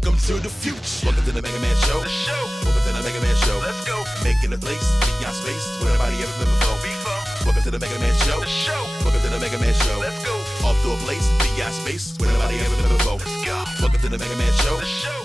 Welcome to the future. Welcome to the MegaMan Show. The show. Welcome to the MegaMan Show. Let's go. Making a place beyond space where nobody ever been before. Welcome to the MegaMan Show. The show. Welcome to the MegaMan Show. Let's go. Off to a place beyond space where nobody ever been before. Let's go. Welcome to the MegaMan Show. The show.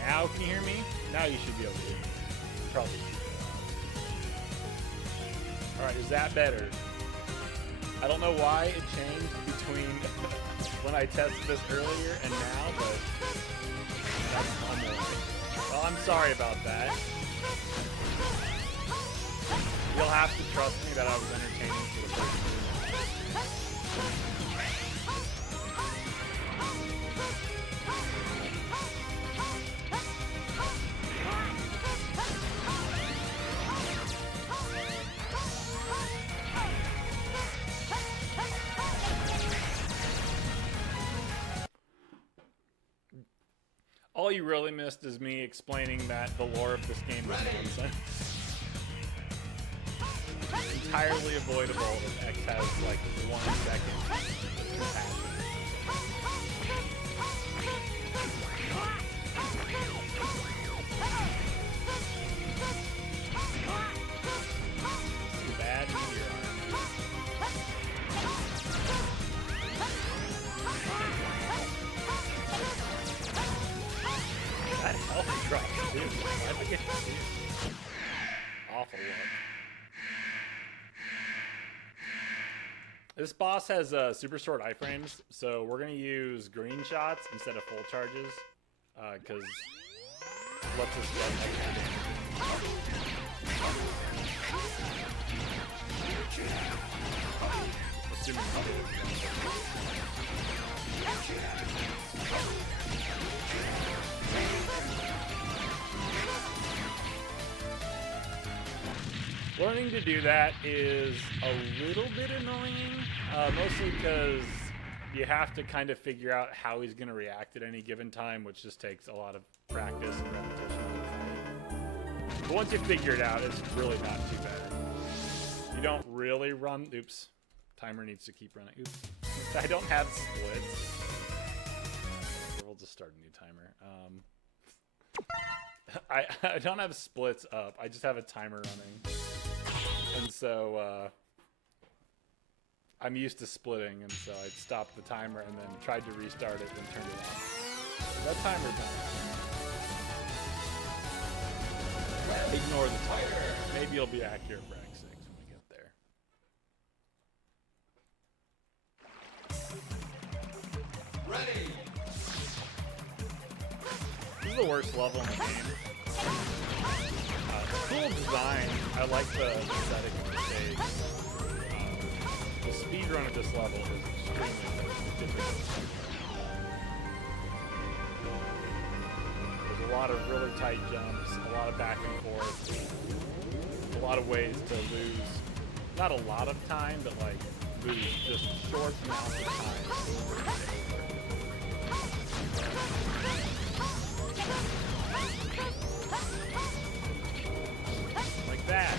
Now can you hear me? Now you should be able to hear me. Probably should. Alright, is that better? I don't know why it changed between when I tested this earlier and now, but that's normal. Well, I'm sorry about that. You'll have to trust me that I was entertaining for the first 2 minutes. All you really missed is me explaining that the lore of this game is nonsense. Entirely avoidable if X has like 1 second of compassion. Too bad you're that help? 2? Why'd we get 2? Awful luck. This boss has super short iframes, so we're going to use green shots instead of full charges, because it lets us get extra damage. Assuming learning to do that is a little bit annoying, mostly because you have to kind of figure out how he's going to react at any given time, which just takes a lot of practice and repetition. But once you figure it out, it's really not too bad. You don't really run... Oops. Timer needs to keep running. Oops. I don't have splits. We'll just start a new timer. I don't have splits up. I just have a timer running. And so I'm used to splitting, and so I stopped the timer and then tried to restart it and turned it off. That timer's on. Ignore the timer. Maybe it'll be accurate for X6 when we get there. Ready. This is the worst level in the game. Cool design. I like the aesthetic of the stage. The speedrun of this level is extremely difficult. There's a lot of really tight jumps, a lot of back and forth, a lot of ways to lose, not a lot of time, but like lose just short amounts of time. Like that.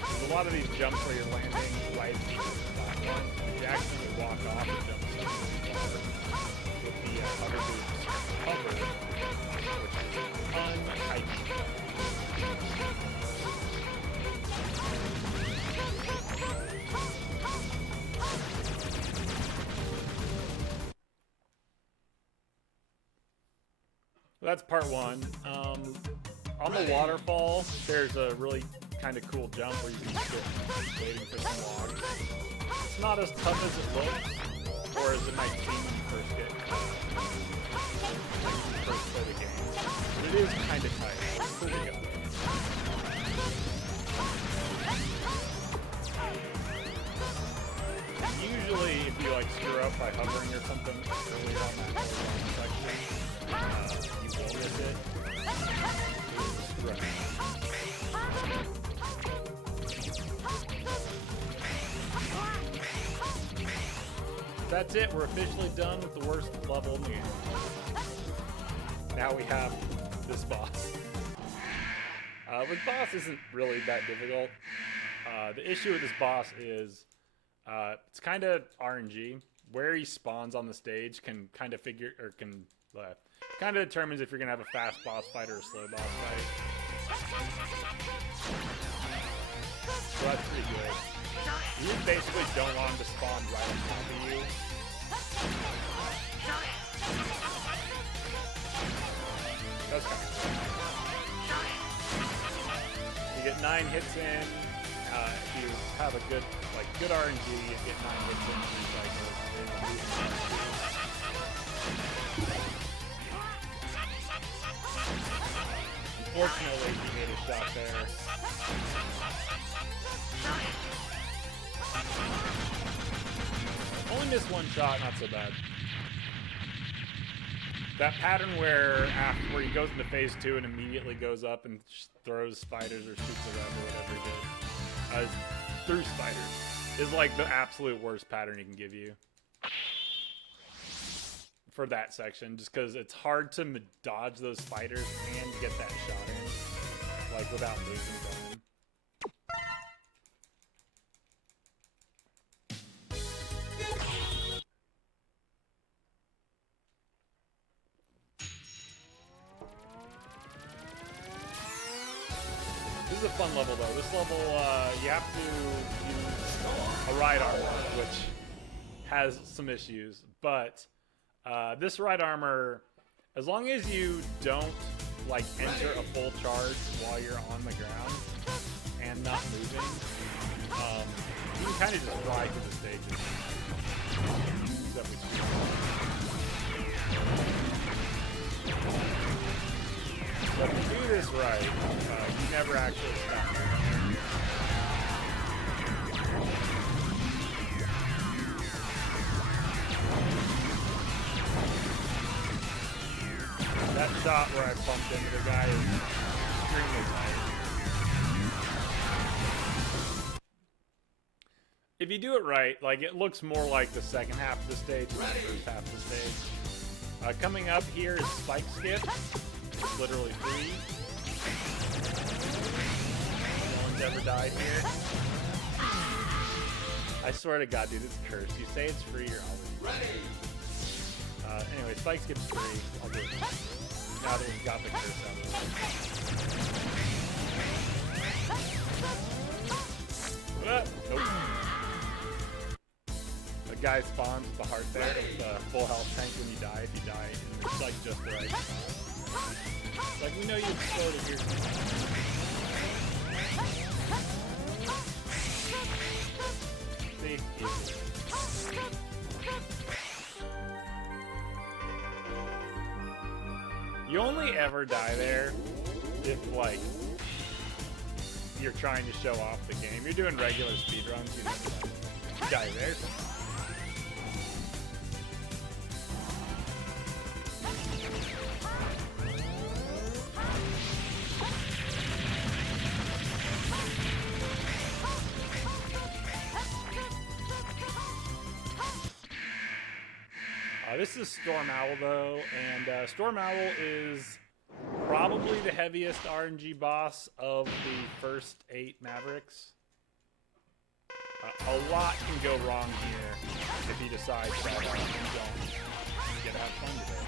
There's a lot of these jumps where you're landing right on the platform, but you actually walk off and jump too far with the hover boots cover, which is untidy. That's part one. On the waterfall, there's a really kind of cool jump where you can sit waiting for some logs. It's not as tough as it looks, or as it might seem when you first get when you first play the game. But it is kind of tight. Here we go. Usually, if you like screw up by hovering or something earlier on that section, you will miss it. That's it. We're officially done with the worst level in the game. Now we have this boss. This boss isn't really that difficult. The issue with this boss is it's kind of RNG. Where he spawns on the stage can kind of figure, or can kind of determines if you're gonna have a fast boss fight or a slow boss fight. So that's pretty good. You just basically don't want him to spawn right on top of you. That's kind of cool. You get 9 hits in. If you have a good, good RNG, you get 9 hits in 3 cycles. Unfortunately, he made a shot there. Only missed 1 shot, not so bad. That pattern where he goes into phase 2 and immediately goes up and throws spiders or shoots a web or whatever he did, through spiders, is like the absolute worst pattern he can give you for that section, just because it's hard to dodge those spiders and get that shot in, without losing time. This is a fun level, though. This level, you have to use a ride armor, which has some issues, but this ride armor As long as you don't like enter a full charge while you're on the ground and not moving, you can kind of just fly through the stages. But if you do this right, you never actually stop. That shot where I bumped into the guy is extremely tight. If you do it right, like it looks more like the second half of the stage than the first half of the stage. Coming up here is Spike Skip. It's literally free. No one's ever died here. I swear to God, dude, it's cursed. You say it's free, you're always ready. Anyway, Spike Skip's free. I'll do it. Now that we've got the curse out of the way. Nope. The guy spawns with the heart there. It's a full health tank when you die. If you die, and it's like just the right spot. Like we know you exploded here. See? Easy. You only ever die there if, like, you're trying to show off the game. You're doing regular speedruns, you never die there. This is Storm Owl, though, and Storm Owl is probably the heaviest RNG boss of the first 8 Mavericks. A lot can go wrong here if he decides that you don't get to have fun today.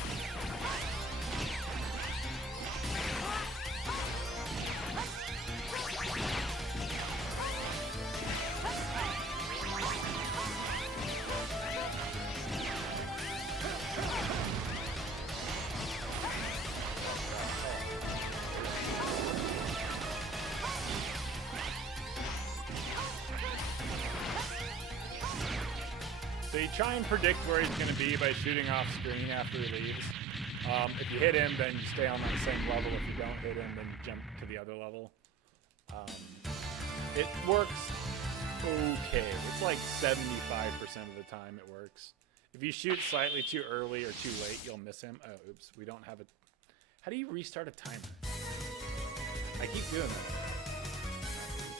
So you try and predict where he's going to be by shooting off screen after he leaves. If you hit him, then you stay on that same level. If you don't hit him, then you jump to the other level. It works okay. It's like 75% of the time it works. If you shoot slightly too early or too late, you'll miss him. Oh, oops. We don't have a... How do you restart a timer? I keep doing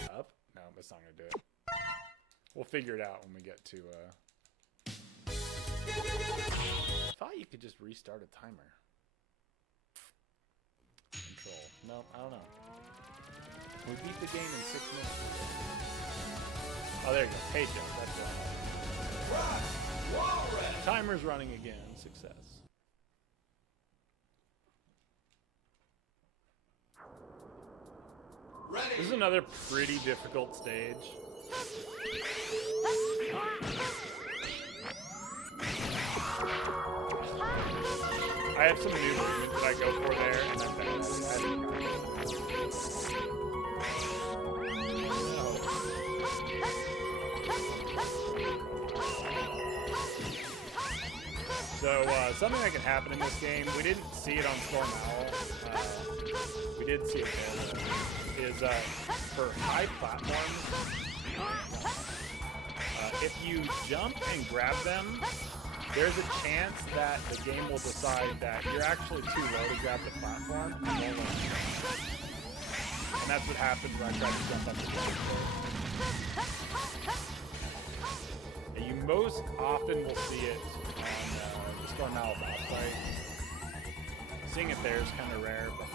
that. Up? No, that's not going to do it. We'll figure it out when we get to... I thought you could just restart a timer. Control. No, I don't know. We beat the game in 6 minutes. Oh, there you go. Hey, Joe. That's it. Timer's running again. Success. Ready. This is another pretty difficult stage. I have some new movement that I go for there, and then So, something that can happen in this game, we didn't see it on Storm Owl, we did see it there, is for high platforms, if you jump and grab them, there's a chance that the game will decide that you're actually too low to grab the platform and won't let you. And that's what happens when I try to jump up the and you most often will see it on the Storm Owl boss fight. Seeing it there is kind of rare, but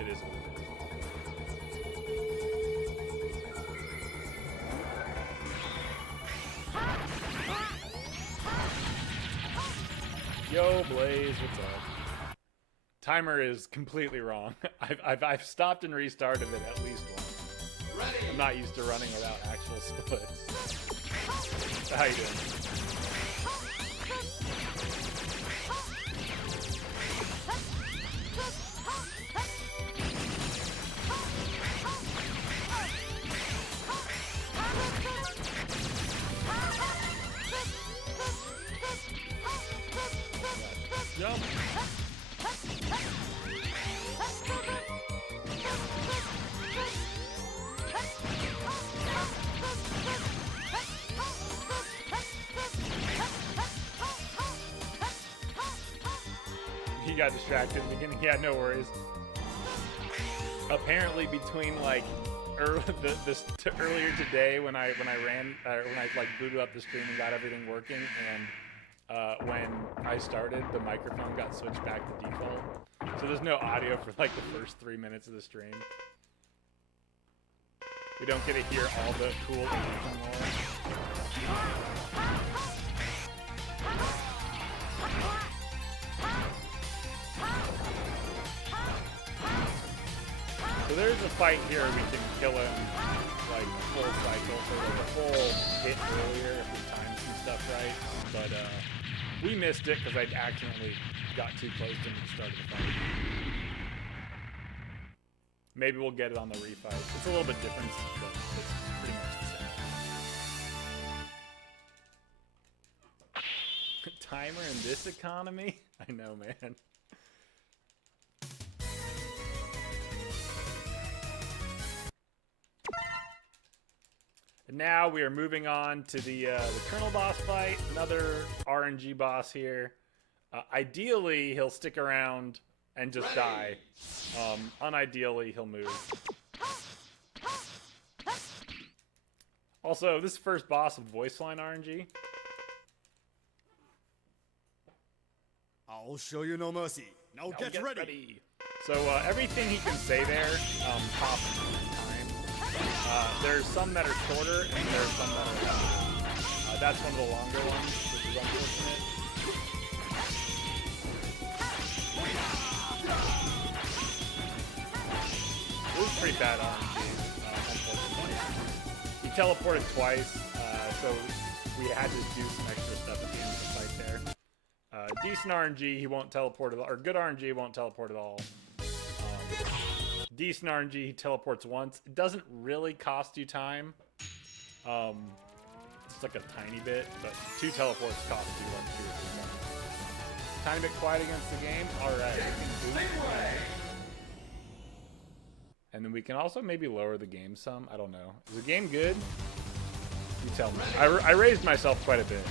it is what it is. Yo, Blaze, what's up? Timer is completely wrong. I've stopped and restarted it at least once. Ready. I'm not used to running without actual splits. How you doing? Jump. He got distracted in the beginning. Yeah, no worries. Apparently, between like earlier today when I like booted up the stream and got everything working, and when I started, the microphone got switched back to default. So there's no audio for like the first 3 minutes of the stream. We don't get to hear all the cool anymore. So there's a fight here we can kill him like full cycle, so like a full hit earlier if we timed some stuff right. But we missed it because I accidentally got too close to him at the start of the fight. Maybe we'll get it on the refight. It's a little bit different, but it's pretty much the same. Timer in this economy? I know, man. And now we are moving on to the Colonel boss fight. Another RNG boss here. Ideally, he'll stick around and just die. Unideally, he'll move. Also, this is the first boss with voice line RNG. I'll show you no mercy. Now get ready. So everything he can say there costs time. There's some that are shorter, and there's some that are longer. That's one of the longer ones, which is unfortunate. It was pretty bad RNG, unfortunately. He teleported twice, so we had to do some extra stuff at the end of the fight there. Decent RNG, he won't teleport at all, or good RNG, he won't teleport at all. Decent RNG, he teleports once. It doesn't really cost you time. It's like a tiny bit, but 2 teleports cost you like 2 or 3 times. Tiny bit quiet against the game. Alright, we can do it. And then we can also maybe lower the game some. I don't know. Is the game good? You tell me. I raised myself quite a bit.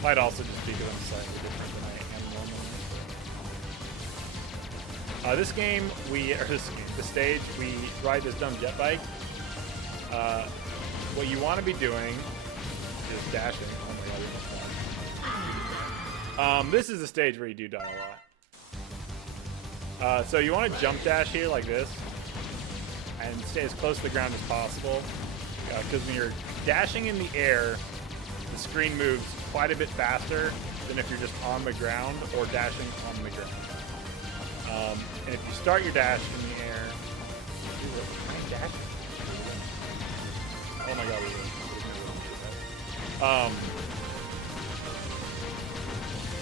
Might also just be because I'm slightly different than I am normally. The stage, we ride this dumb jet bike. What you want to be doing is dashing. Oh my god, we almost died. This is the stage where you do die a lot. So you want to jump dash here like this and stay as close to the ground as possible. Because when you're dashing in the air, the screen moves quite a bit faster than if you're just on the ground or dashing on the ground. And if you start your dash in the air, dash? Oh my god, we did.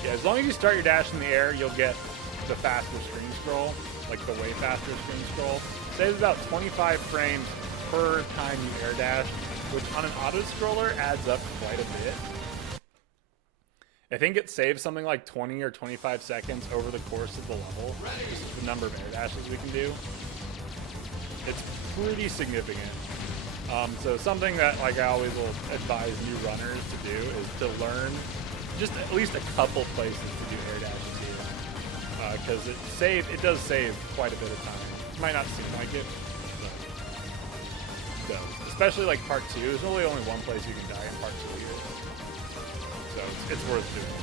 Yeah, as long as you start your dash in the air, you'll get the faster screen scroll, like the way faster screen scroll. Saves about 25 frames per time you air dash, which on an auto scroller adds up quite a bit. I think it saves something like 20 or 25 seconds over the course of the level. This is the number of air dashes we can do. It's pretty significant. So something that like I always will advise new runners to do is to learn just at least a couple places to do air dashes here. Because it does save quite a bit of time. It might not seem like it, but it does. Especially like part 2. There's really only one place you can die in part 2 here. So it's worth doing.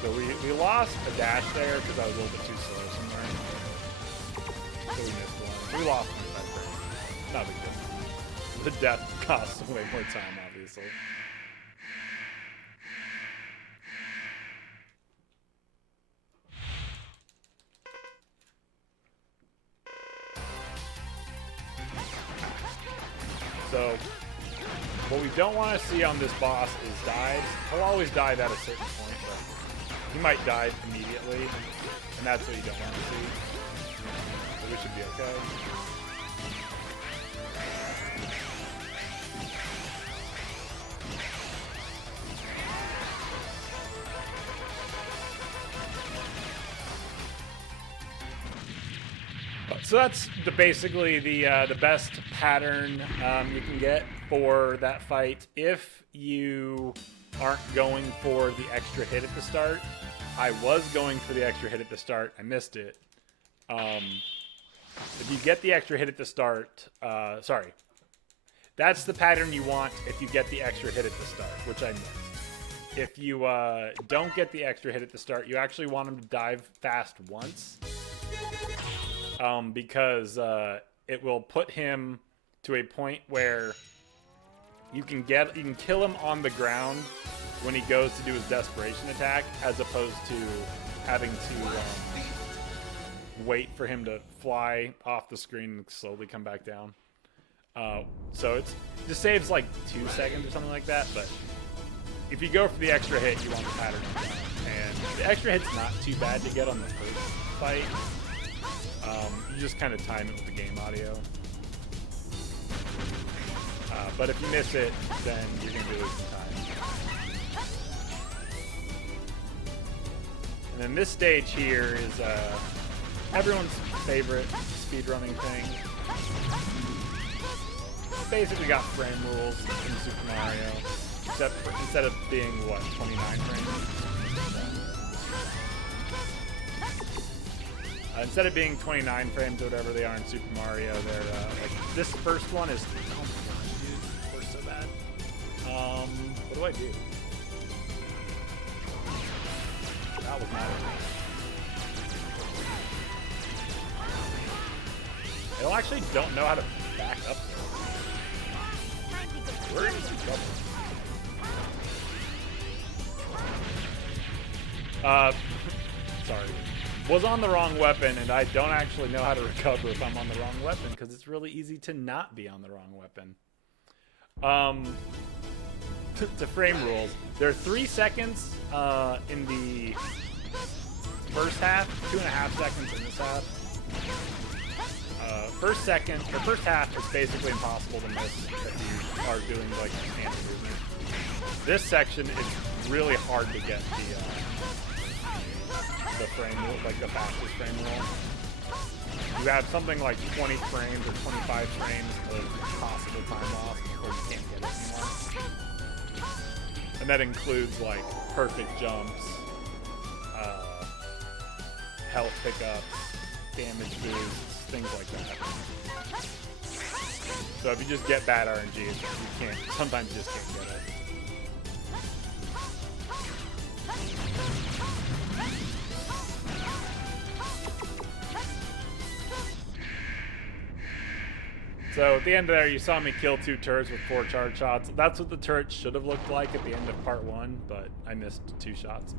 So we lost a dash there because I was a little bit too slow somewhere. So we missed one. We lost 25 frames. Not a big deal. The death costs way more time, obviously. So, what we don't want to see on this boss is dives. He'll always dive at a certain point, but he might dive immediately, and that's what you don't want to see. So we should be okay. So that's basically the best pattern you can get for that fight. If you aren't going for the extra hit at the start, I was going for the extra hit at the start. I missed it. If you get the extra hit at the start, sorry. That's the pattern you want if you get the extra hit at the start, which I missed. If you don't get the extra hit at the start, you actually want him to dive fast once. Because it will put him to a point where you can kill him on the ground when he goes to do his desperation attack, as opposed to having to wait for him to fly off the screen and slowly come back down. So it just saves like 2 seconds or something like that, but if you go for the extra hit, you want the pattern on down. And the extra hit's not too bad to get on the first fight. You just kind of time it with the game audio. But if you miss it, then you're going to lose some time. And then this stage here is everyone's favorite speedrunning thing. Basically got frame rules in Super Mario, except instead of being, what, 29 frames? Instead of being 29 frames or whatever they are in Super Mario, they're like, this first one is, oh my gosh, dude, we're so bad. What do I do? That was not it. I actually don't know how to back up there. We're in some trouble. Sorry. Was on the wrong weapon, and I don't actually know how to recover if I'm on the wrong weapon, because it's really easy to not be on the wrong weapon. To frame rules, there are 3 seconds in the first half, 2.5 seconds in this half. First half is basically impossible to miss if you are doing like standard movement. This section is really hard to get the frame rule, like the fastest frame rule. You have something like 20 frames or 25 frames of possible time loss before you can't get it anymore. And that includes like perfect jumps, health pickups, damage boosts, things like that. So if you just get bad RNG, you can't. Sometimes you just can't get it. So at the end there, you saw me kill 2 turrets with 4 charge shots. That's what the turret should have looked like at the end of part 1, but I missed 2 shots.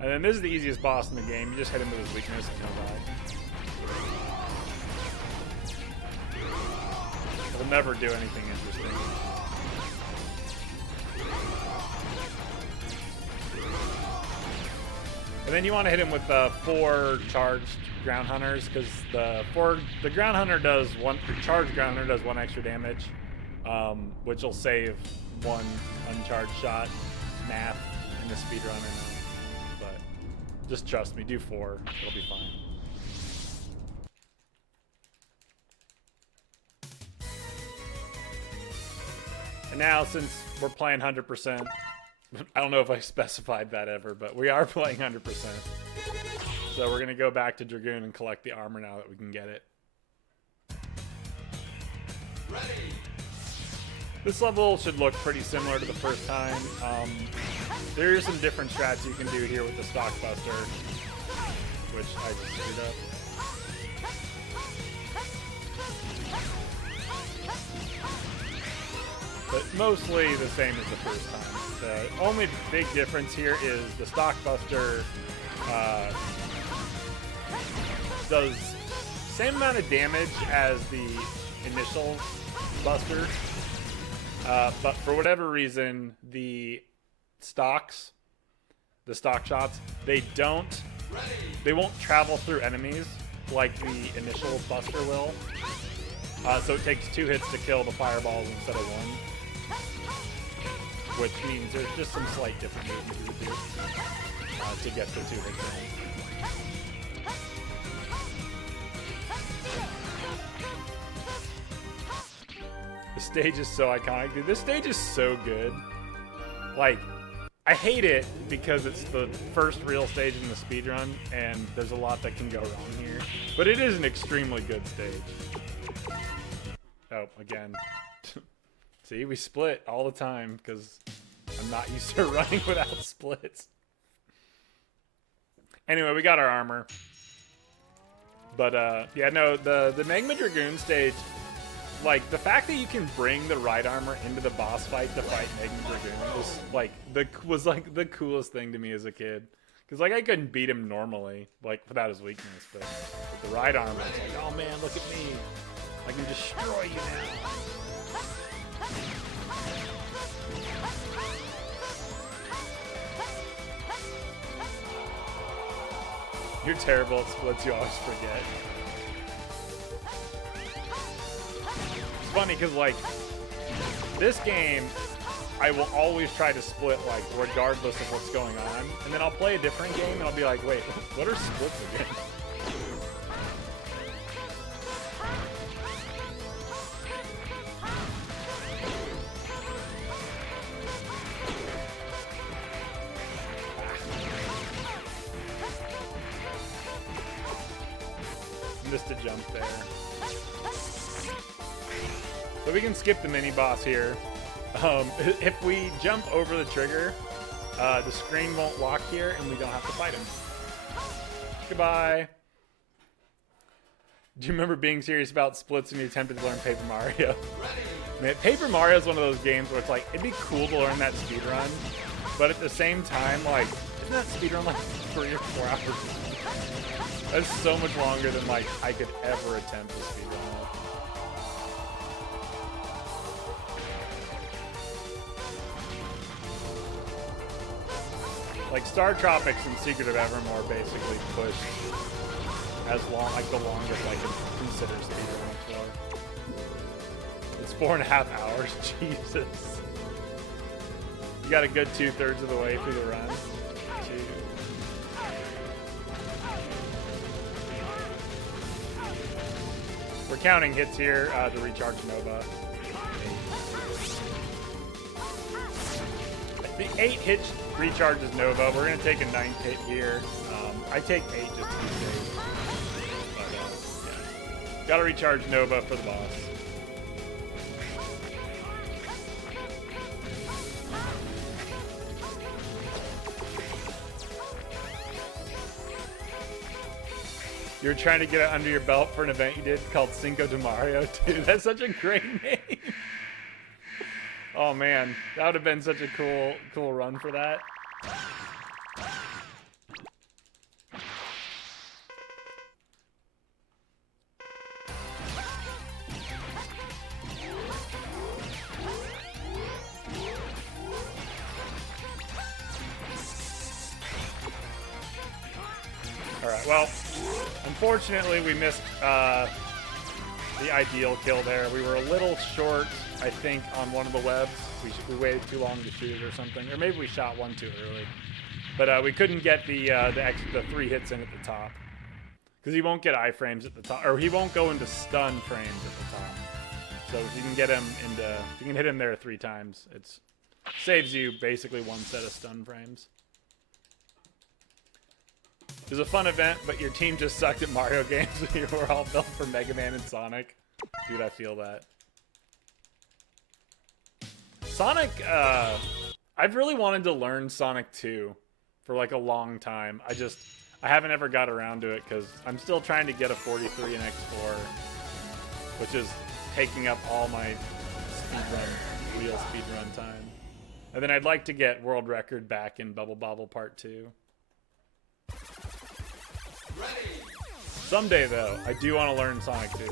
And then this is the easiest boss in the game. You just hit him with his weakness and he'll die. He'll never do anything interesting. And then you want to hit him with 4 charged ground hunters, because the ground hunter does the charged ground hunter does 1 extra damage, which will save 1 uncharged shot. Math in the speedrunner. But just trust me, do 4. It'll be fine. And now, since we're playing 100%, I don't know if I specified that ever, but we are playing 100%. So we're going to go back to Dragoon and collect the armor now that we can get it. Ready. This level should look pretty similar to the first time. There are some different strats you can do here with the stock buster, which I just screwed up. But mostly the same as the first time. The only big difference here is the stock buster does same amount of damage as the initial buster, but for whatever reason, the stock shots, they won't travel through enemies like the initial buster will. So it takes 2 hits to kill the fireballs instead of 1, which means there's just some slight different movement you would do to get the 2 hits in. The stage is so iconic. Dude, this stage is so good. Like, I hate it because it's the first real stage in the speedrun, and there's a lot that can go wrong here. But it is an extremely good stage. Oh, again. See, we split all the time because I'm not used to running without splits. Anyway, we got our armor. But, yeah, no, the MegaMan Dragoon stage, like, the fact that you can bring the right armor into the boss fight to fight MegaMan Dragoon was the coolest thing to me as a kid. Because, like, I couldn't beat him normally, like, without his weakness. But with the right armor, it's like, oh, man, look at me. I can destroy you now. You're terrible at splits, you always forget. It's funny because, like, this game, I will always try to split, like, regardless of what's going on. And then I'll play a different game and I'll be like, wait, what are splits again? Missed a jump there. So we can skip the mini boss here. If we jump over the trigger, the screen won't lock here and we don't have to fight him. Goodbye. Do you remember being serious about splits when you attempted to learn Paper Mario? Man, Paper Mario is one of those games where it's like, it'd be cool to learn that speedrun, but at the same time, like, isn't that speedrun like 3 or 4 hours? That's so much longer than, like, I could ever attempt to speedrun it. Like, Star Tropics and Secret of Evermore basically pushed as long, like, the longest I could consider speedrunning for. It's 4.5 hours, Jesus. You got a good 2/3 of the way through the run. Jeez. We're counting hits here to recharge Nova. I think 8 hits recharges Nova. We're going to take a 9th hit here. I take 8 just to be safe. But, yeah. Got to recharge Nova for the boss. You were trying to get it under your belt for an event you did called Cinco de Mario. Dude, that's such a great name. Oh man, that would have been such a cool run for that. All right, well, unfortunately we missed the ideal kill there. We were a little short, I think, on one of the webs. We waited too long to shoot it or something, or maybe we shot one too early. But we couldn't get the 3 hits in at the top because he won't get iframes at the top, or he won't go into stun frames at the top. So if you can get him into, if you can hit him there 3 times, it saves you basically 1 set of stun frames. It was a fun event, but your team just sucked at Mario games. You were all built for Mega Man and Sonic. Dude, I feel that. Sonic, I've really wanted to learn Sonic 2 for like a long time. I haven't ever got around to it because I'm still trying to get a 43 in X4, which is taking up all my real speedrun time. And then I'd like to get world record back in Bubble Bobble Part 2. Someday, though, I do want to learn Sonic 2.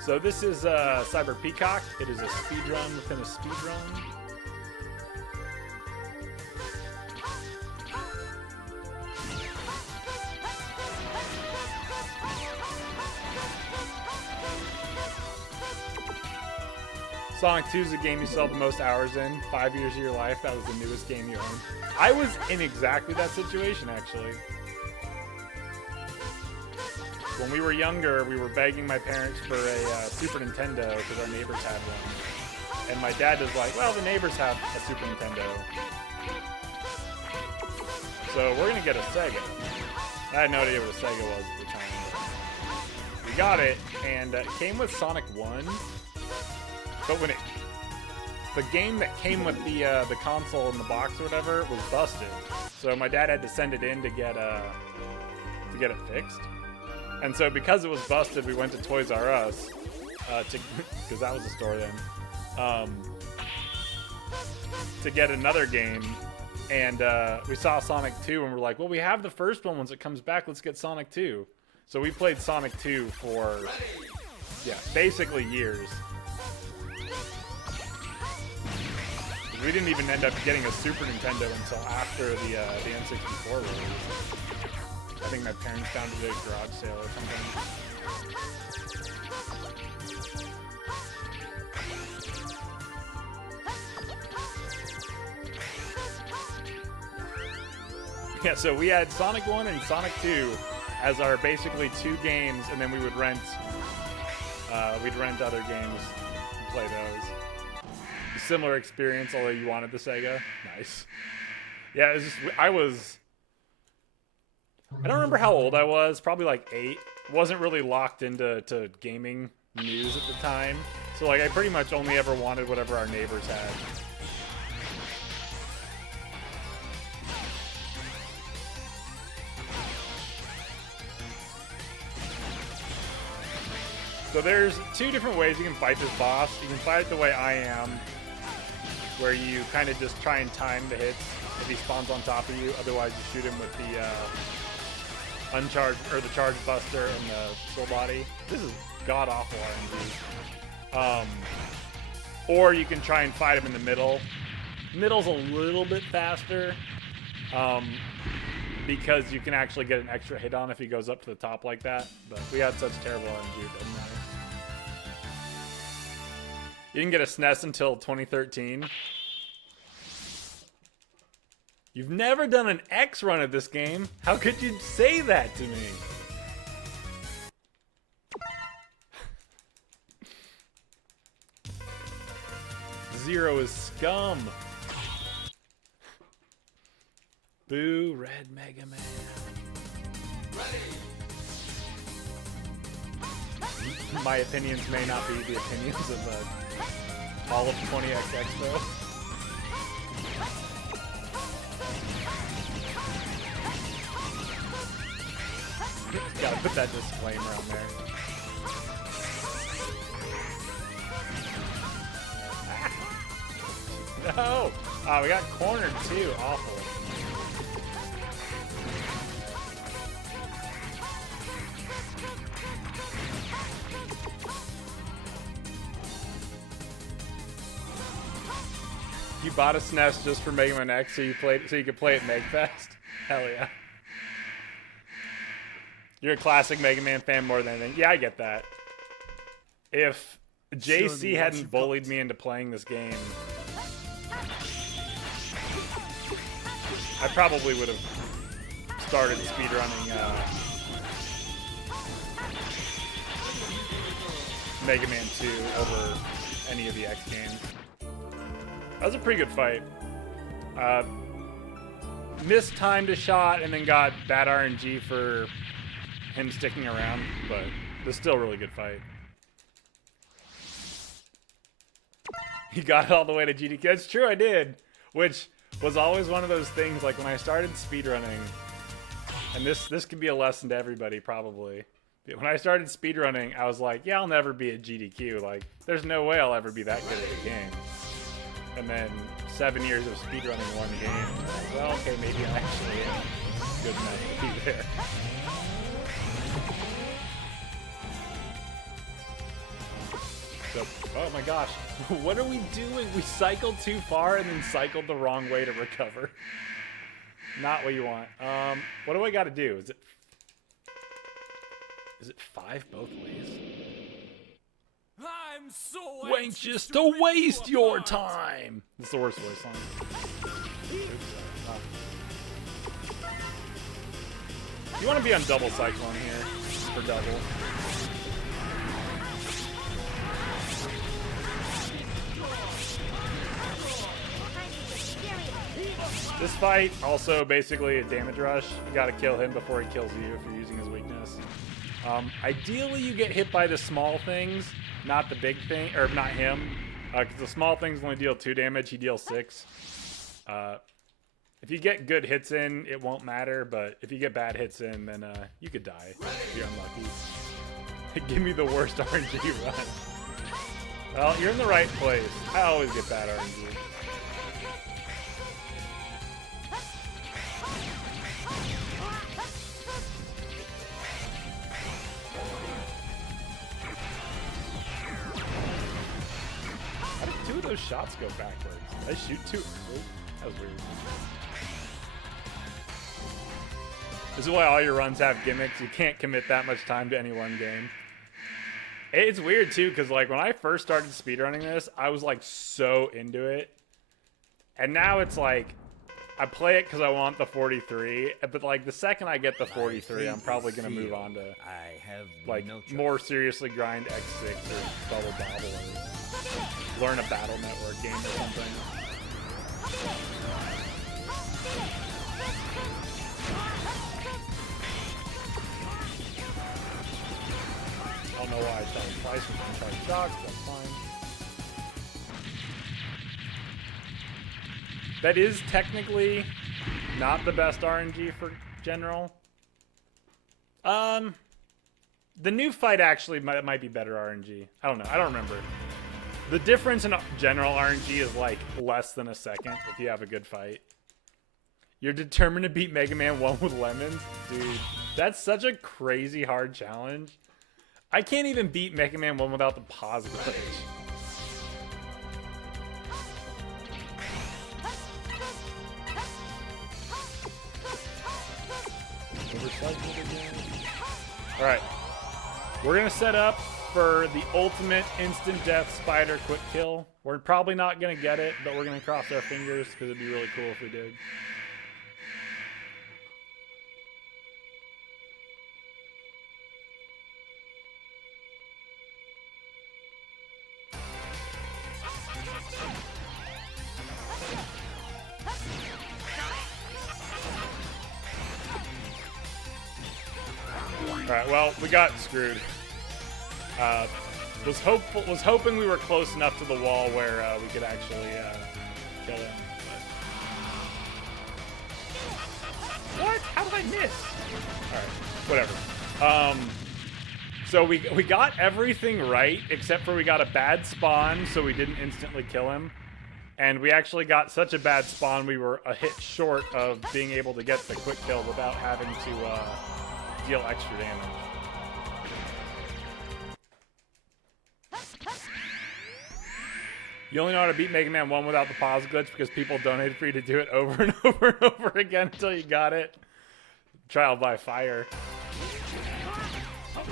So this is Cyber Peacock. It is a speedrun within a speedrun. Sonic 2 is the game you still have the most hours in. 5 years of your life. That was the newest game you owned. I was in exactly that situation, actually. When we were younger, we were begging my parents for a Super Nintendo because our neighbors had one. And my dad was like, well, the neighbors have a Super Nintendo. So we're going to get a Sega. I had no idea what a Sega was at the time. We got it, and it came with Sonic 1. But when the game that came with the console in the box or whatever was busted. So my dad had to send it in to get it fixed. And so because it was busted, we went to Toys R Us, because that was the store then, to get another game. And we saw Sonic 2 and we're like, well, we have the first one. Once it comes back, let's get Sonic 2. So we played Sonic 2 for, yeah, basically years. We didn't even end up getting a Super Nintendo until after the N64 release. I think my parents found it at a garage sale or something. Yeah, so we had Sonic 1 and Sonic 2 as our basically 2 games, and then we would rent other games and play those. Similar experience, although you wanted the Sega. Nice. Yeah, it was just, I don't remember how old I was, probably like 8. Wasn't really locked into gaming news at the time. So like I pretty much only ever wanted whatever our neighbors had. So there's 2 different ways you can fight this boss. You can fight it the way I am, where you kind of just try and time the hits if he spawns on top of you. Otherwise, you shoot him with the the charge buster and the soul body. This is god awful RNG. Or you can try and fight him in the middle. Middle's a little bit faster, because you can actually get an extra hit on if he goes up to the top like that. But we had such terrible RNG, it doesn't matter. You didn't get a SNES until 2013. You've never done an X run of this game. How could you say that to me? Zero is scum. Boo, Red MegaMan. My opinions may not be the opinions of all of 20X Expo. Gotta put that disclaimer on there. No! Oh, we got cornered too. Awful. You bought a SNES just for Mega Man X so you could play it MegFest? Hell yeah. You're a classic Mega Man fan more than anything. Yeah, I get that. If JC hadn't bullied me into playing this game, I probably would have started speedrunning Mega Man 2 over any of the X games. That was a pretty good fight. Mistimed a shot and then got bad RNG for him sticking around, but it was still a really good fight. He got it all the way to GDQ. That's true, I did. Which was always one of those things, like when I started speedrunning, and this could be a lesson to everybody probably. When I started speedrunning, I was like, yeah, I'll never be at GDQ. Like, there's no way I'll ever be that good at the game. And then 7 years of speedrunning one game, and I'm like, well, okay, maybe I actually am good enough to be there. So, oh my gosh, what are we doing? We cycled too far and then cycled the wrong way to recover. Not what you want. What do I got to do? Is it 5 both ways? I I'm so anxious to waste your time. That's the worst voice line. You want to be on double cyclone here for double. This fight also basically a damage rush. You got to kill him before he kills you if you're using his weakness. Ideally, you get hit by the small things, not the big thing, or not him, because the small things only deal 2 damage. He deals 6. If you get good hits in, it won't matter, but if you get bad hits in, then you could die if you're unlucky. Give me the worst RNG run. Well, you're in the right place. I always get bad RNG. How did 2 of those shots go backwards? Did I shoot 2? Oh, that was weird. This is why all your runs have gimmicks. You can't commit that much time to any one game. It's weird too, because like when I first started speedrunning this, I was like so into it. And now it's like, I play it because I want the 43, but like the second I get the 43, I'm probably going to move on to like more seriously grind X6 or Bubble Bobble or learn a Battle Network game or something. I don't know why I shot him twice with uncharged shots, but that's fine. That is technically not the best RNG for general. The new fight actually might be better RNG. I don't know. I don't remember. The difference in general RNG is like less than a second if you have a good fight. You're determined to beat Mega Man 1 with lemons? Dude, that's such a crazy hard challenge. I can't even beat Mega Man 1 without the pause glitch. Alright. We're going to set up for the ultimate instant death spider quick kill. We're probably not going to get it, but we're going to cross our fingers because it'd be really cool if we did. Alright, well, we got screwed. Was hoping we were close enough to the wall where we could actually kill him. What? How did I miss? Alright, whatever. So we got everything right, except for we got a bad spawn, so we didn't instantly kill him. And we actually got such a bad spawn, we were a hit short of being able to get the quick kill without having to deal extra damage. You only know how to beat Mega Man 1 without the pause glitch because people donated for you to do it over and over and over again until you got it. Trial by fire. That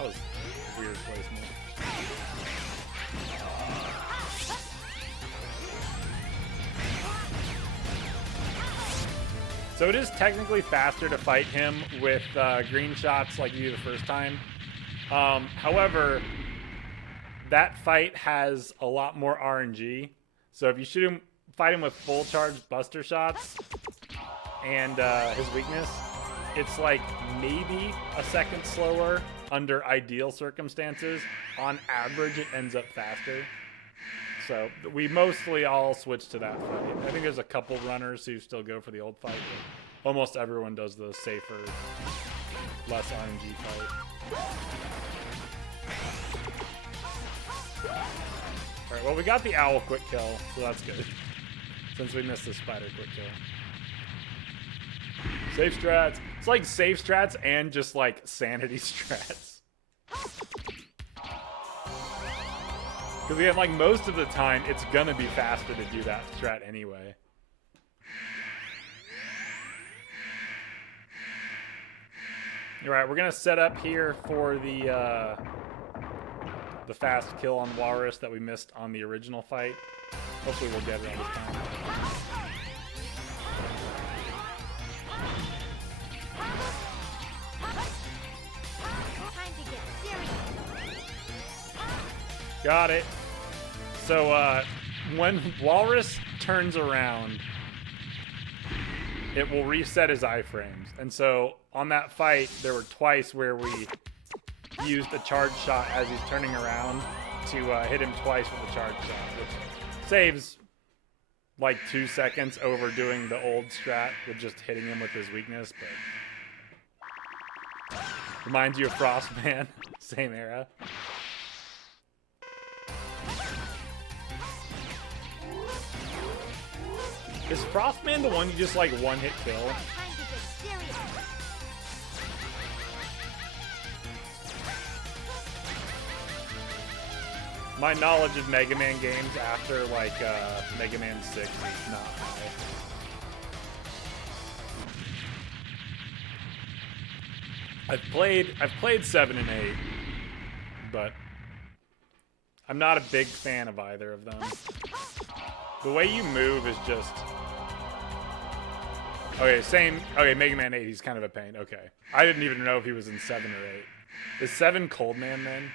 was weird placement. So it is technically faster to fight him with green shots like you do the first time. However, that fight has a lot more RNG. So if you fight him with full charge buster shots and his weakness, it's like maybe a second slower under ideal circumstances. On average, it ends up faster. So we mostly all switch to that fight. I think there's a couple runners who still go for the old fight, but almost everyone does the safer, less RNG fight. Alright, well we got the owl quick kill, so that's good. Since we missed the spider quick kill. Safe strats. It's like safe strats and just like sanity strats. Because we have like most of the time, it's gonna be faster to do that strat anyway. Alright, we're gonna set up here for the the fast kill on Walrus that we missed on the original fight. Hopefully we'll get it on this time. Got it. So when Walrus turns around, it will reset his iframes. And so on that fight, there were twice where we used a charge shot as he's turning around to hit him twice with a charge shot, which saves like 2 seconds over doing the old strat with just hitting him with his weakness, but reminds you of Frostman, same era. Is Frostman the one you just like one-hit kill? My knowledge of Mega Man games after like Mega Man 6 is not high. I've played 7 and 8, but I'm not a big fan of either of them. The way you move is just... Okay, same... Okay, Mega Man 8, he's kind of a pain. Okay. I didn't even know if he was in 7 or 8. Is 7 Cold Man then?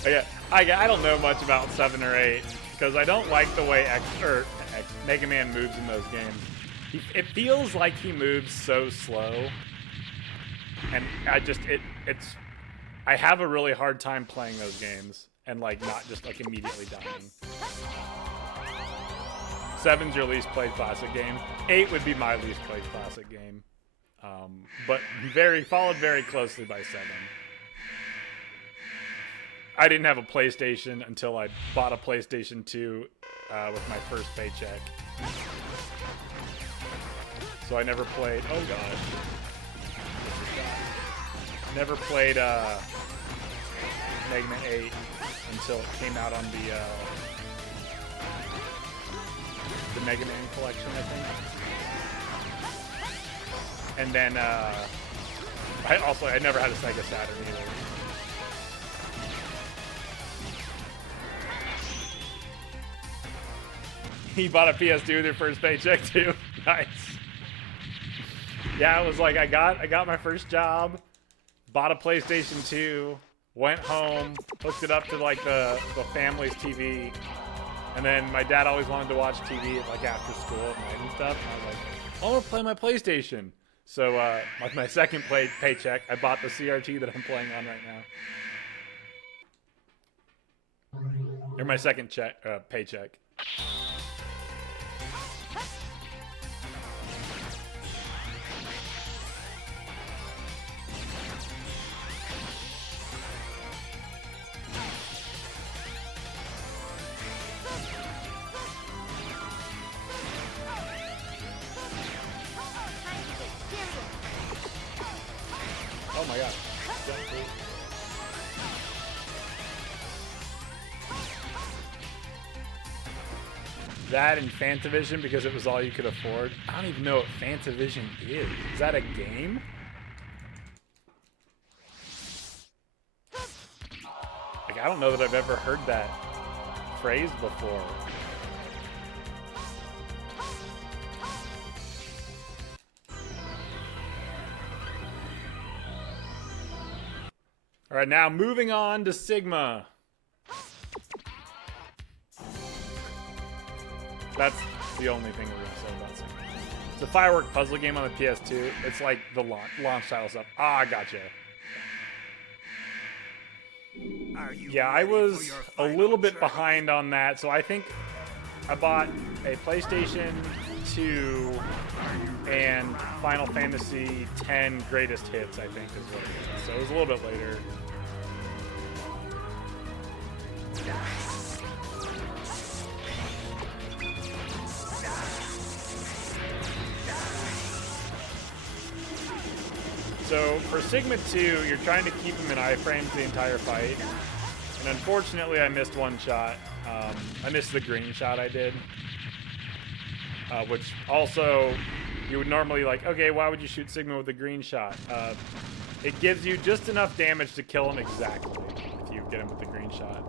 Okay, I don't know much about 7 or 8 because I don't like the way Mega Man moves in those games. It feels like he moves so slow, and I have a really hard time playing those games and like not just like immediately dying. 7's your least played classic game. 8 would be my least played classic game, but followed very closely by 7. I didn't have a PlayStation until I bought a PlayStation 2 with my first paycheck. So I never played... Oh, gosh. Never played Mega Man 8 until it came out on the Mega Man collection, I think. And then I never had a Sega Saturn either. He bought a PS2 with your first paycheck too. Nice. Yeah, it was like I got my first job, bought a PlayStation 2, went home, hooked it up to like the family's TV, and then my dad always wanted to watch TV like after school at night and stuff. And I was like, I want to play my PlayStation. So like my second paycheck, I bought the CRT that I'm playing on right now. Or my second paycheck. Oh my god. That and Fantavision because it was all you could afford. I don't even know what Fantavision is. Is that a game? Like, I don't know that I've ever heard that phrase before. All right, now moving on to Sigma. That's the only thing we're gonna say about Sigma. It's a firework puzzle game on the PS2. It's like the launch title stuff. Ah, gotcha. Yeah, I was a little bit behind on that, so I think I bought a PlayStation 2 and Final Fantasy X Greatest Hits, I think is what it is. So it was a little bit later. So for Sigma 2, you're trying to keep him in iframes the entire fight. And unfortunately, I missed one shot. I missed the green shot I did. Which also, you would normally like, okay, why would you shoot Sigma with a green shot? It gives you just enough damage to kill him exactly if you get him with the green shot.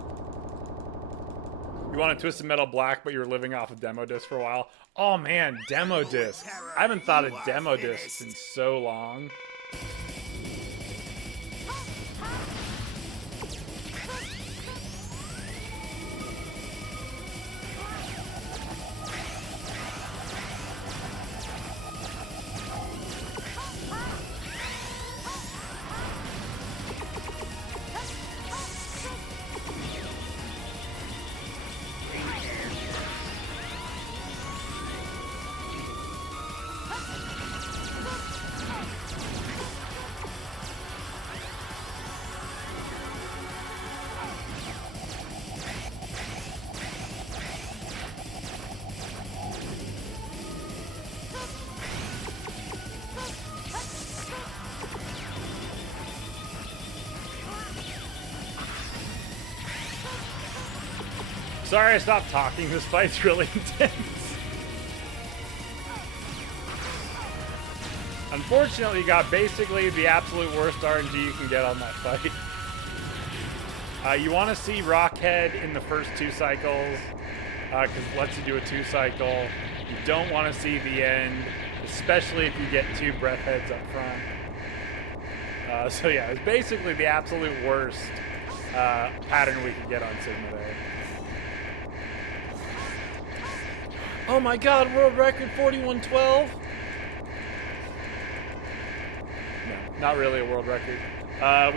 You want a Twisted Metal Black, but you were living off a demo disc for a while. Oh man, demo disc. I haven't thought of demo discs in so long. Sorry I stopped talking, this fight's really intense. Unfortunately, you got basically the absolute worst RNG you can get on that fight. You want to see Rockhead in the first 2 cycles, because it lets you do a 2 cycle. You don't want to see the end, especially if you get 2 breath heads up front. So yeah, it's basically the absolute worst pattern we could get on Sigma there. Oh my god, world record 4112? No, not really a world record. I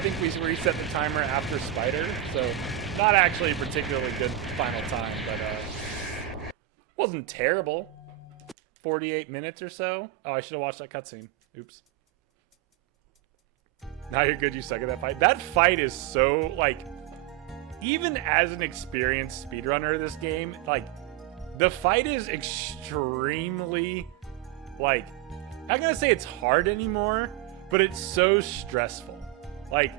think we reset the timer after Spider, so not actually a particularly good final time, but wasn't terrible. 48 minutes or so. Oh, I should have watched that cutscene. Oops. Now you're good, you suck at that fight. That fight is so, like, even as an experienced speedrunner of this game, like, the fight is extremely, like, I'm not gonna say it's hard anymore, but it's so stressful. Like,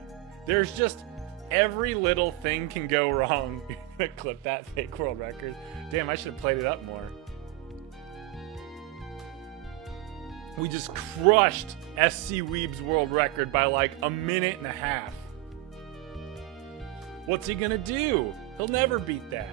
there's just every little thing can go wrong. You're gonna clip that fake world record. Damn, I should have played it up more. We just crushed SC Weeb's world record by like a minute and a half. What's he gonna do? He'll never beat that.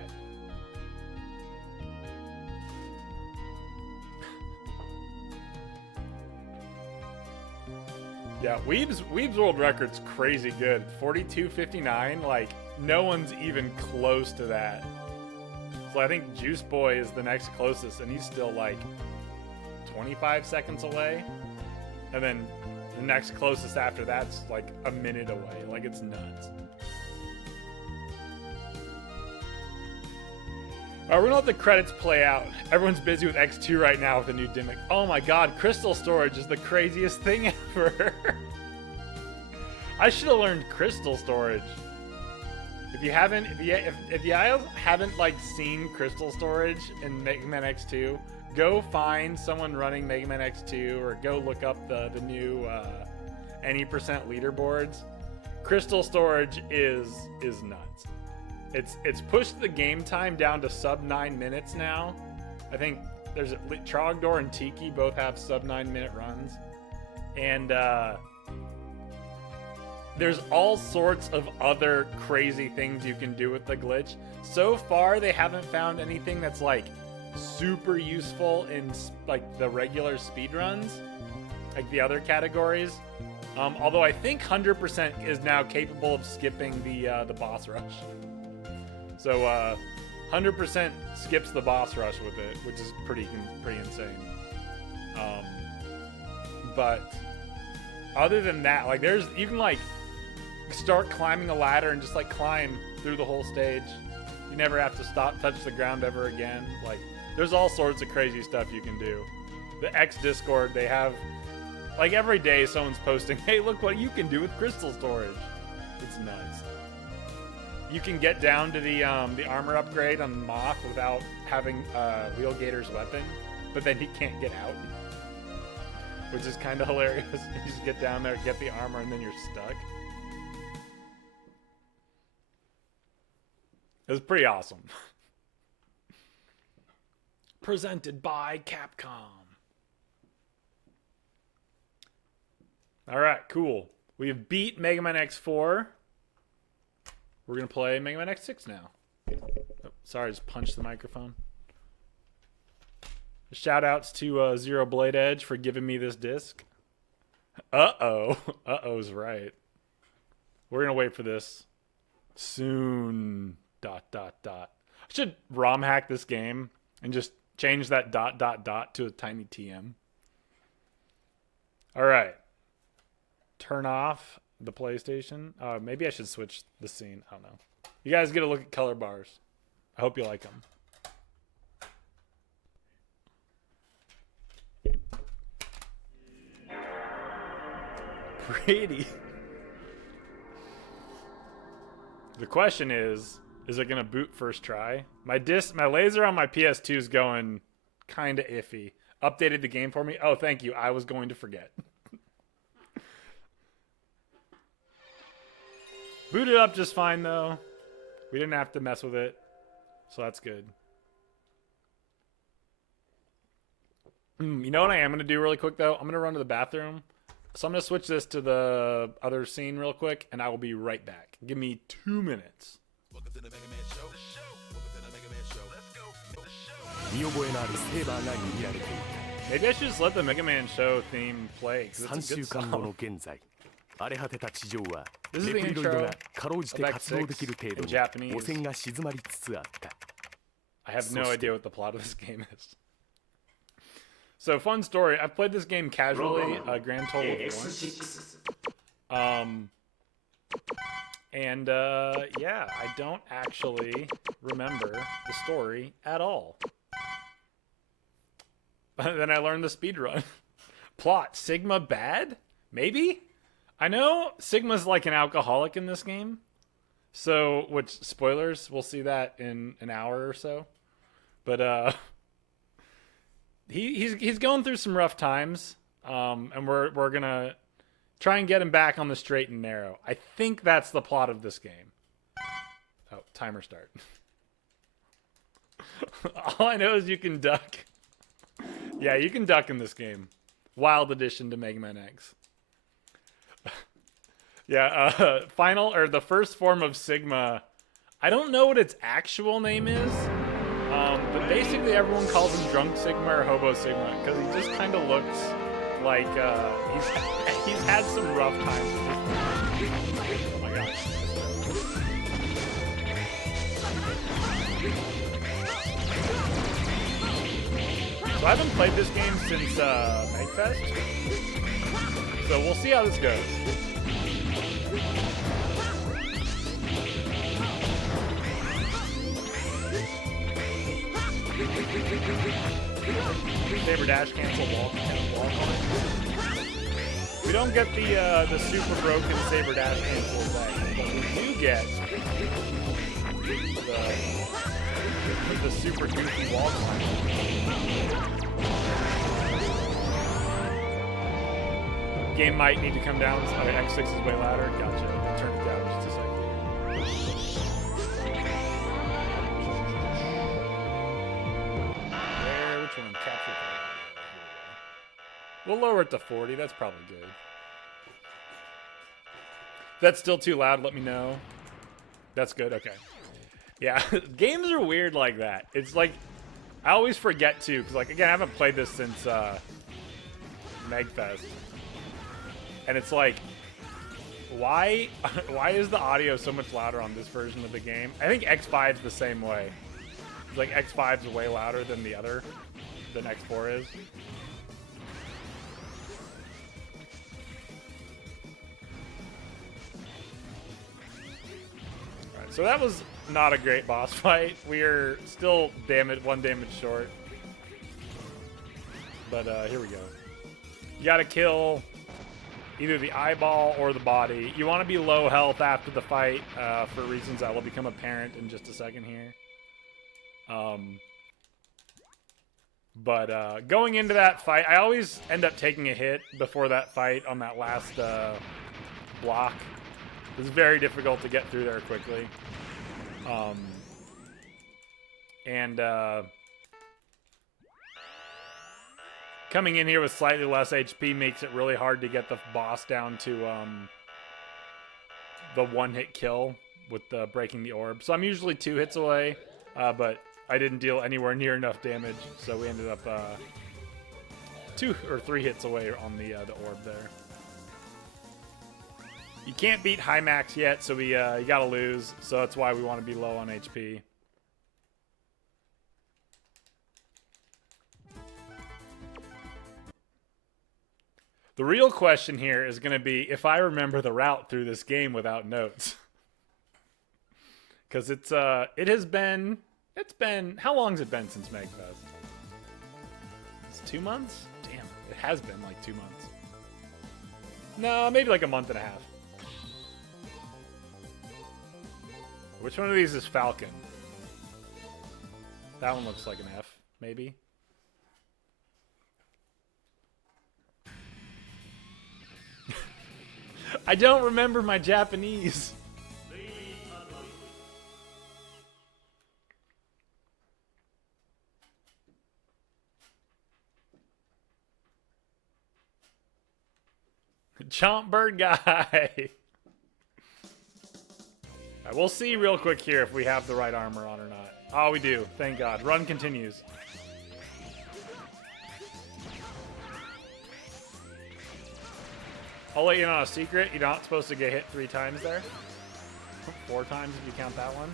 Yeah, Weeb's world record's crazy good. 42:59, like, no one's even close to that. So I think Juice Boy is the next closest, and he's still, like, 25 seconds away. And then the next closest after that's, like, a minute away. Like, it's nuts. Alright, we're gonna let the credits play out. Everyone's busy with X2 right now with a new gimmick. Oh my god, crystal storage is the craziest thing ever. I should have learned crystal storage. If you haven't like seen crystal storage in MegaMan X2, go find someone running MegaMan X2 or go look up the new any percent leaderboards. Crystal storage is nuts. It's pushed the game time down to sub 9 minutes now. I think there's Trogdor and Tiki both have sub 9 minute runs. And there's all sorts of other crazy things you can do with the glitch. So far, they haven't found anything that's like super useful in like the regular speedruns, like the other categories. Although I think 100% is now capable of skipping the boss rush. So 100% skips the boss rush with it, which is pretty insane. But other than that, like you can like start climbing a ladder and just like climb through the whole stage. You never have to touch the ground ever again. Like there's all sorts of crazy stuff you can do. The X Discord, they have like every day someone's posting, hey, look what you can do with crystal storage. It's nuts. You can get down to the armor upgrade on Moth without having Wheelgator's weapon, but then he can't get out, which is kind of hilarious. You just get down there, get the armor, and then you're stuck. It was pretty awesome. Presented by Capcom. All right, cool. We have beat Mega Man X4. We're going to play Mega Man X6 now. Oh, sorry, I just punched the microphone. Shout outs to Zero Blade Edge for giving me this disc. Uh-oh. Uh-oh's right. We're going to wait for this. Soon. ... I should ROM hack this game and just change that ... to a tiny TM. All right. Turn off the PlayStation. Maybe I should switch the scene. I don't know. You guys get a look at color bars. I hope you like them. Pretty. The question is it gonna boot first try? My laser on my PS2 is going kind of iffy. Updated the game for me. Oh, thank you. I was going to forget. Booted up just fine though. We didn't have to mess with it, so that's good. You know what I am gonna do really quick though? I'm gonna run to the bathroom. So I'm going to switch this to the other scene real quick, and I will be right back. Give me 2 minutes. Welcome to the Mega Man Show. The show. Welcome to the Mega Man Show. Let's go. The show. Maybe I should just let the Mega Man Show theme play, because it's a good song. This is the intro of X6 in Japanese. I have no idea what the plot of this game is. So, fun story. I've played this game casually, a grand total of once. Yeah, I don't actually remember the story at all. Then I learned the speedrun. Plot, Sigma bad? Maybe? I know Sigma's like an alcoholic in this game. So, which, spoilers, we'll see that in an hour or so. But, He's going through some rough times, and we're gonna try and get him back on the straight and narrow. I think that's the plot of this game. Oh, timer start. All I know is you can duck. Yeah, you can duck in this game. Wild addition to Mega Man X. Yeah, the first form of Sigma. I don't know what its actual name is. But basically everyone calls him Drunk Sigma or Hobo Sigma because he just kind of looks like he's had some rough times with this game. Oh my gosh. So I haven't played this game since Magfest, so we'll see how this goes. Saber dash cancel wall climb. We don't get the super broken saber dash cancel back, but we do get the super goofy wall climb. Game might need to come down. Okay, X6 is way louder. Gotcha. I'll turn it down just a second. We'll lower it to 40. That's probably good. If that's still too loud, let me know. That's good. Okay. Yeah, games are weird like that. It's like, I always forget too, because like, again, I haven't played this since Megfest. And it's like, why is the audio so much louder on this version of the game? I think X5's the same way. It's like X5's way louder than the other, than X4 is. So that was not a great boss fight. We're still one damage short. But here we go. You gotta kill either the eyeball or the body. You want to be low health after the fight for reasons that will become apparent in just a second here. But going into that fight, I always end up taking a hit before that fight on that last block. It's very difficult to get through there quickly. And coming in here with slightly less HP makes it really hard to get the boss down to the one-hit kill with breaking the orb. So I'm usually 2 hits away, but I didn't deal anywhere near enough damage, so we ended up 2 or 3 hits away on the orb there. You can't beat high max yet, so you gotta lose. So that's why we want to be low on HP. The real question here is going to be if I remember the route through this game without notes. Because it has been, how long has it been since MegFest? It's 2 months? Damn, it has been like 2 months. No, maybe like a month and a half. Which one of these is Falcon? That one looks like an F, maybe. I don't remember my Japanese. Chomp bird guy. Right, we'll see real quick here if we have the right armor on or not. Oh, we do. Thank God. Run continues. I'll let you know a secret. You're not supposed to get hit 3 times there. 4 times if you count that one.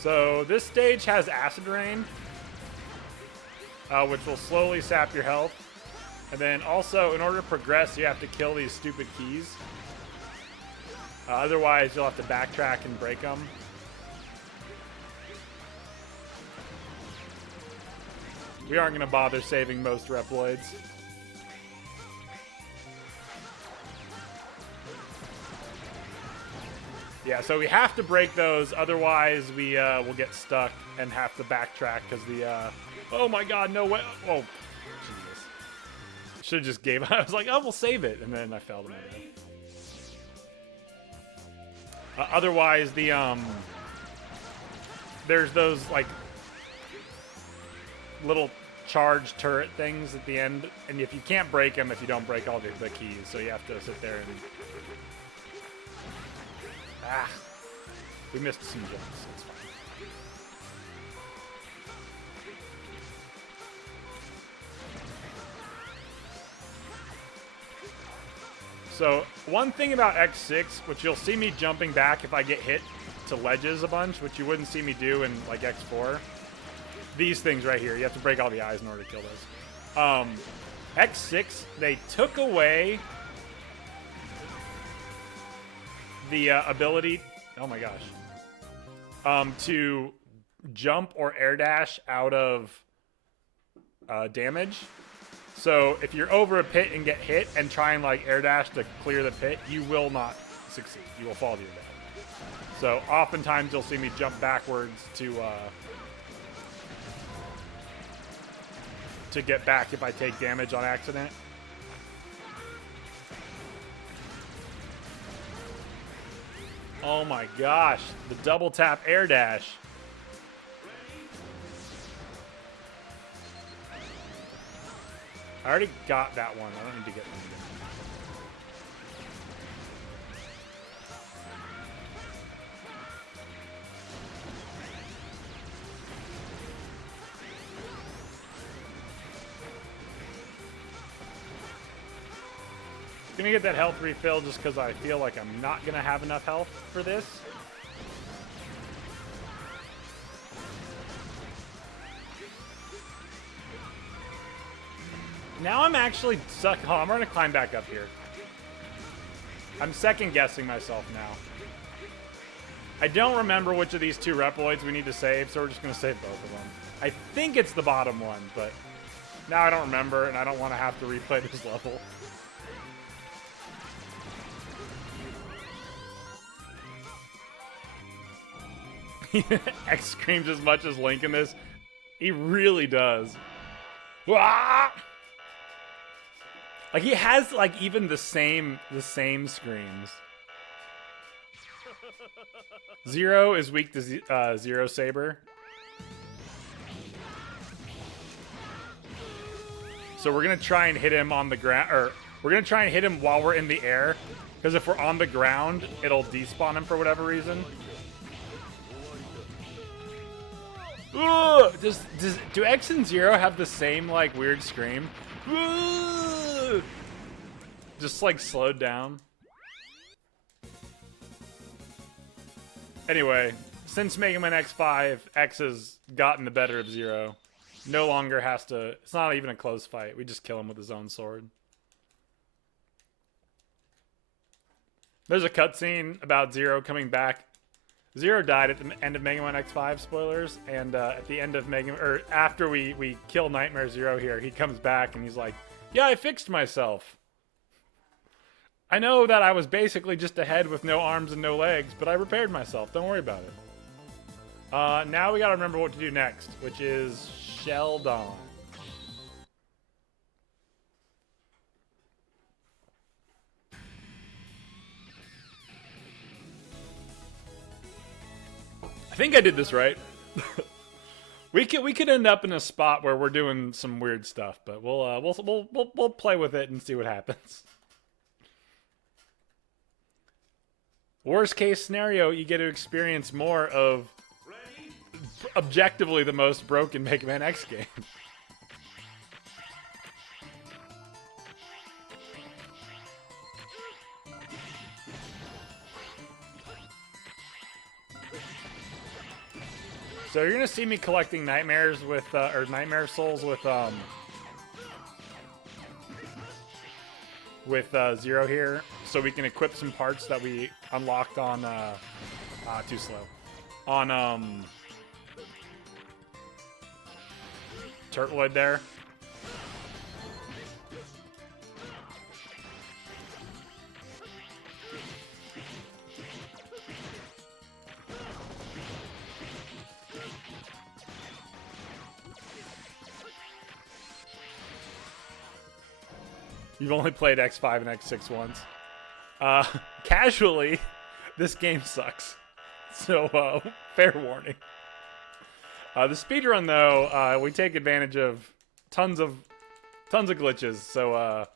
So this stage has Acid Rain, which will slowly sap your health. And then also, in order to progress, you have to kill these stupid keys. Otherwise, you'll have to backtrack and break them. We aren't going to bother saving most Reploids. Yeah, so we have to break those, otherwise we will get stuck and have to backtrack because the... oh my god, no way! Oh, Jesus. Should have just gave up. I was like, oh, we'll save it, and then I fell to my death. Otherwise, the... there's those, like... little charge turret things at the end, and if you can't break them if you don't break all the keys, so you have to sit there and... Ah, we missed some jumps. That's fine. So one thing about X6, which you'll see me jumping back if I get hit to ledges a bunch, which you wouldn't see me do in like X4. These things right here, you have to break all the eyes in order to kill those. X6, they took away the ability, oh my gosh, to jump or air dash out of damage. So if you're over a pit and get hit and try and like air dash to clear the pit, you will not succeed. You will fall to your death. So oftentimes you'll see me jump backwards to get back if I take damage on accident. Oh my gosh, the double tap air dash. I already got that one. I don't need to get one again. Gonna get that health refill just because I feel like I'm not gonna have enough health for this. Now I'm actually stuck. Oh, I'm gonna climb back up here. I'm second guessing myself now. I don't remember which of these 2 Reploids we need to save, so we're just gonna save both of them. I think it's the bottom one, but now I don't remember, and I don't want to have to replay this level. X screams as much as Link in this. He really does. Wah! Like he has like even the same screams. Zero is weak to Zero Saber. So we're gonna try and hit him on the ground, or we're gonna try and hit him while we're in the air, because if we're on the ground, it'll despawn him for whatever reason. Ugh! Do X and Zero have the same like weird scream? Ugh! Just like slowed down. Anyway, since Mega Man X5, X has gotten the better of Zero. No longer has to... It's not even a close fight. We just kill him with his own sword. There's a cutscene about Zero coming back. Zero died at the end of Mega Man X5, spoilers. And at the end of or after we kill Nightmare Zero here, he comes back and he's like, yeah, I fixed myself. I know that I was basically just a head with no arms and no legs, but I repaired myself. Don't worry about it. Now we gotta remember what to do next, which is Sheldon. I think I did this right. we could end up in a spot where we're doing some weird stuff, but we'll play with it and see what happens. Worst case scenario, you get to experience more of objectively the most broken Mega Man X game. So you're gonna see me collecting nightmares with, or nightmare souls with Zero here, so we can equip some parts that we unlocked on, too slow. On, Turtleoid there. You've only played X5 and X6 once. Casually, this game sucks. So, fair warning. The speedrun, though, we take advantage of tons of glitches, so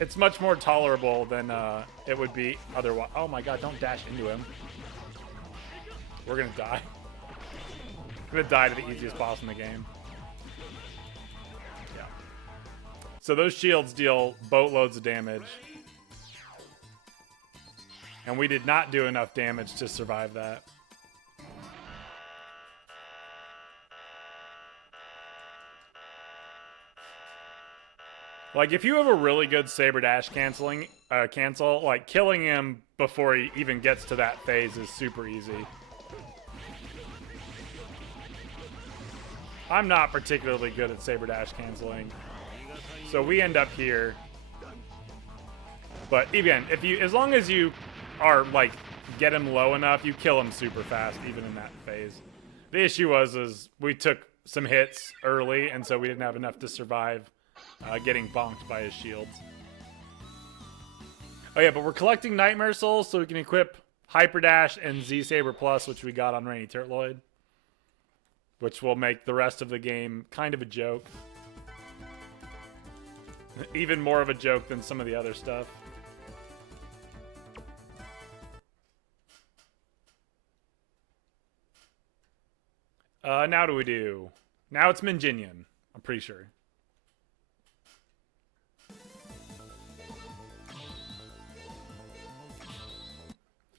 it's much more tolerable than it would be otherwise. Oh my god, don't dash into him. We're gonna die. We're gonna die to the easiest boss in the game. Yeah. So those shields deal boatloads of damage. And we did not do enough damage to survive that. Like, if you have a really good Saber Dash cancel, like, killing him before he even gets to that phase is super easy. I'm not particularly good at Saber Dash canceling, so we end up here. But again, as long as you are, like, get him low enough, you kill him super fast, even in that phase. The issue is we took some hits early, and so we didn't have enough to survive getting bonked by his shields. Oh yeah, but we're collecting Nightmare Souls so we can equip Hyper Dash and Z Saber Plus, which we got on Rainy Turtloid, which will make the rest of the game kind of a joke. Even more of a joke than some of the other stuff. Now do we do? Now it's Minginian, I'm pretty sure.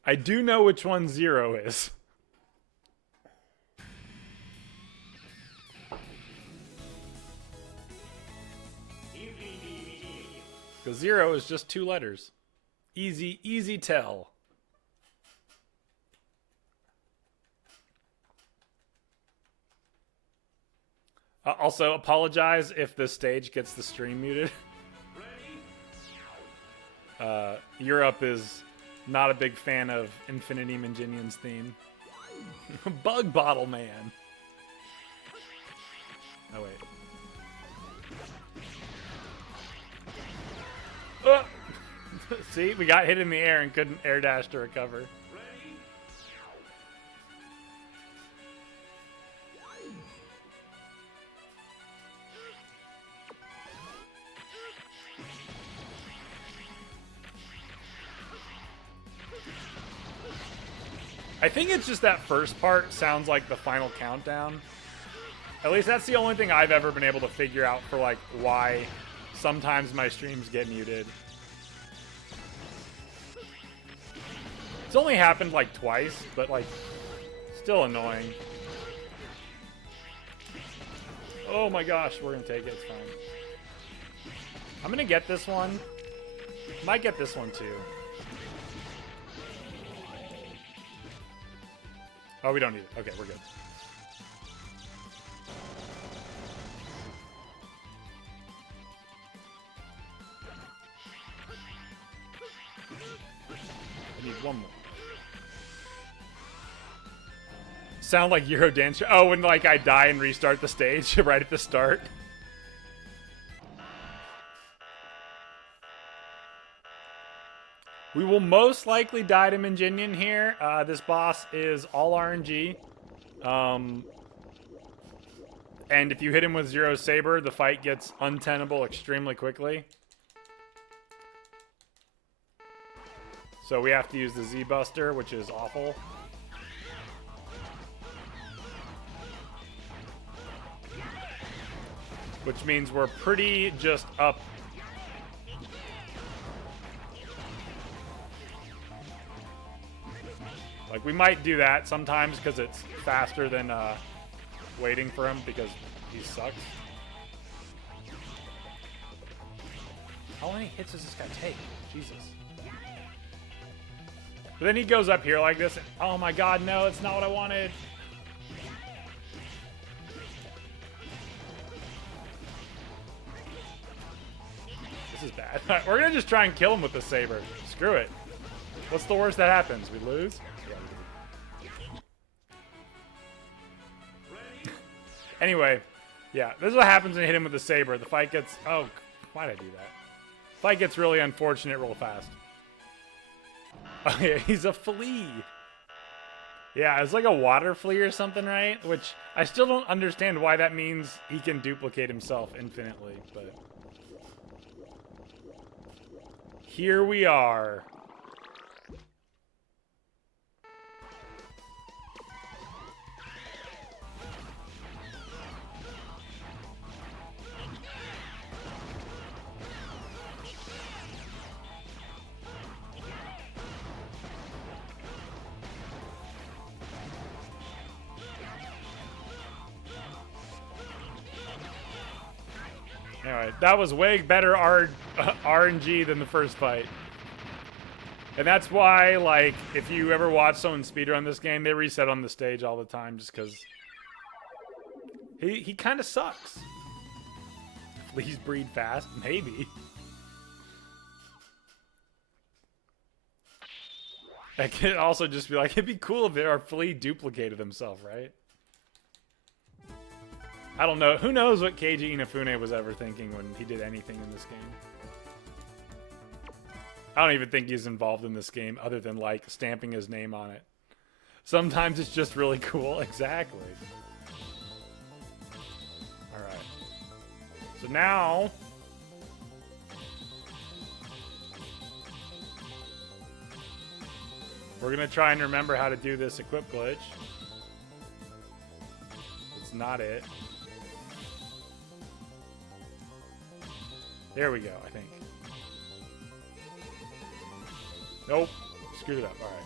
I do know which one Zero is. Because Zero is just 2 letters. Easy tell. Also, apologize if the stage gets the stream muted. Europe is not a big fan of Infinity Minginian's theme. Bug Bottle Man. Oh, wait. See, we got hit in the air and couldn't air dash to recover. I think it's just that first part sounds like the final countdown. At least that's the only thing I've ever been able to figure out for like why sometimes my streams get muted. It's only happened like twice, but like still annoying. Oh my gosh, we're gonna take it, it's fine. I'm gonna get this one. Might get this one too. Oh, we don't need it. Okay, we're good. I need one more. Sound like Euro Dance. Oh, when like I die and restart the stage right at the start. We will most likely die to Minginian here. This boss is all RNG. And if you hit him with Zero Saber, the fight gets untenable extremely quickly. So we have to use the Z-Buster, which is awful. Which means we're pretty just up. Like, we might do that sometimes because it's faster than waiting for him because he sucks. How many hits does this guy take? Jesus. But then he goes up here like this. And, oh my god, no, it's not what I wanted. This is bad. We're going to just try and kill him with the saber. Screw it. What's the worst that happens? We lose? Anyway, yeah, this is what happens when you hit him with the saber. The fight gets... Oh, why did I do that? The fight gets really unfortunate real fast. Oh, yeah, he's a flea. Yeah, it's like a water flea or something, right? Which I still don't understand why that means he can duplicate himself infinitely, but... Here we are. Anyway, that was way better RNG than the first fight. And that's why, like, if you ever watch someone speedrun this game, they reset on the stage all the time just because he kind of sucks. Fleas breed fast? Maybe. I could also just be like, it'd be cool if our flea duplicated himself, right? I don't know. Who knows what Keiji Inafune was ever thinking when he did anything in this game? I don't even think he's involved in this game other than, like, stamping his name on it. Sometimes it's just really cool. Exactly. Alright. So now... we're going to try and remember how to do this equip glitch. It's not it. There we go, I think. Nope. Screwed it up. All right.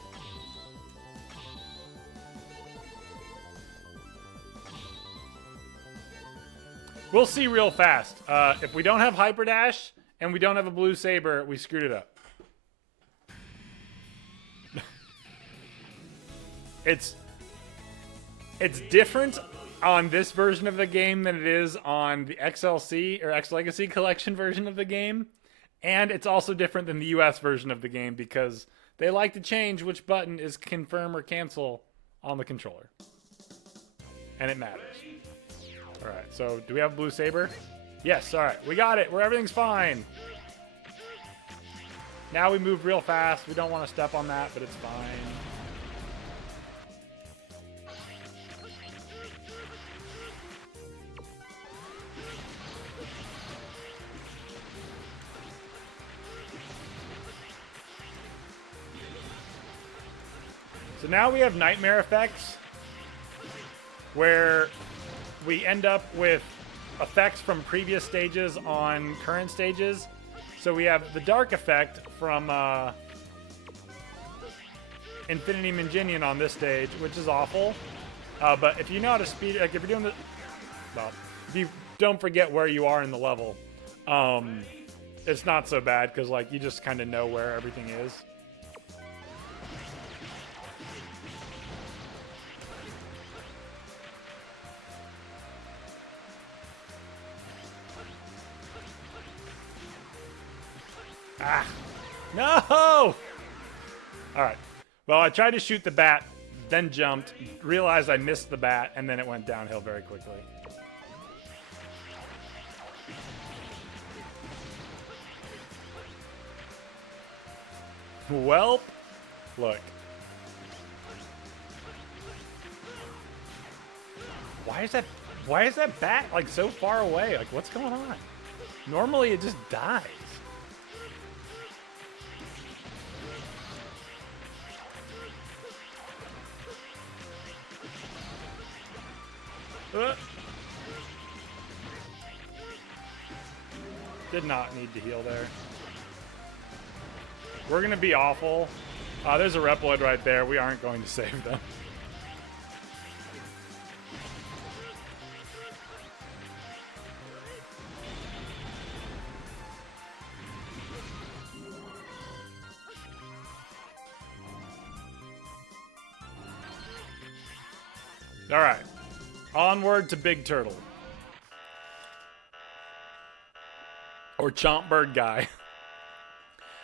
We'll see real fast. If we don't have Hyper Dash and we don't have a blue saber, we screwed it up. It's different on this version of the game than it is on the XLC or X Legacy Collection version of the game. And it's also different than the US version of the game because they like to change which button is confirm or cancel on the controller. And it matters. Alright, so do we have a blue saber? Yes, alright, we got it. Everything's fine. Now we move real fast. We don't want to step on that, but it's fine. So now we have nightmare effects where we end up with effects from previous stages on current stages. So we have the dark effect from Infinity Minginian on this stage, which is awful. But if you know how to speed, like if you're doing the, well, if you don't forget where you are in the level, it's not so bad because like you just kind of know where everything is. Ah, no! All right. Well, I tried to shoot the bat, then jumped, realized I missed the bat, and then it went downhill very quickly. Welp. Look. Why is that bat like so far away? Like what's going on? Normally it just dies. Did not need to heal there. We're going to be awful. There's a Reploid right there. We aren't going to save them. All right. Onward to Big Turtle. Or Chomp Bird Guy.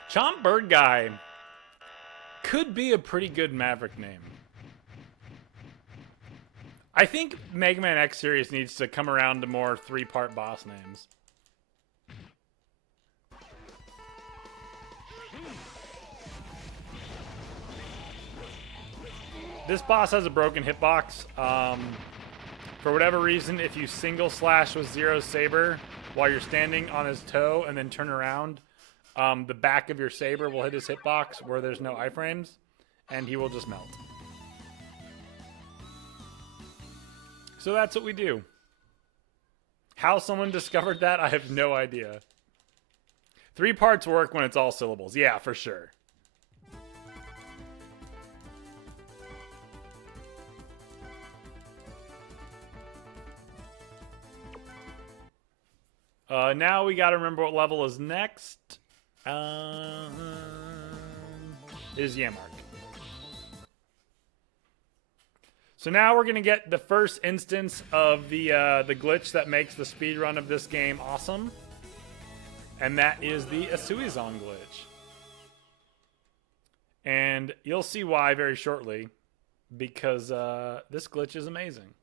Chomp Bird Guy could be a pretty good Maverick name. I think Mega Man X Series needs to come around to more 3-part boss names. This boss has a broken hitbox. For whatever reason, if you single slash with Zero's saber while you're standing on his toe and then turn around, the back of your saber will hit his hitbox where there's no iframes, and he will just melt. So that's what we do. How someone discovered that, I have no idea. 3 parts work when it's all syllables. Yeah, for sure. Now we gotta remember what level is next. Is Yamark. So now we're gonna get the first instance of the glitch that makes the speedrun of this game awesome. And that is the Asuizon glitch. And you'll see why very shortly, because this glitch is amazing.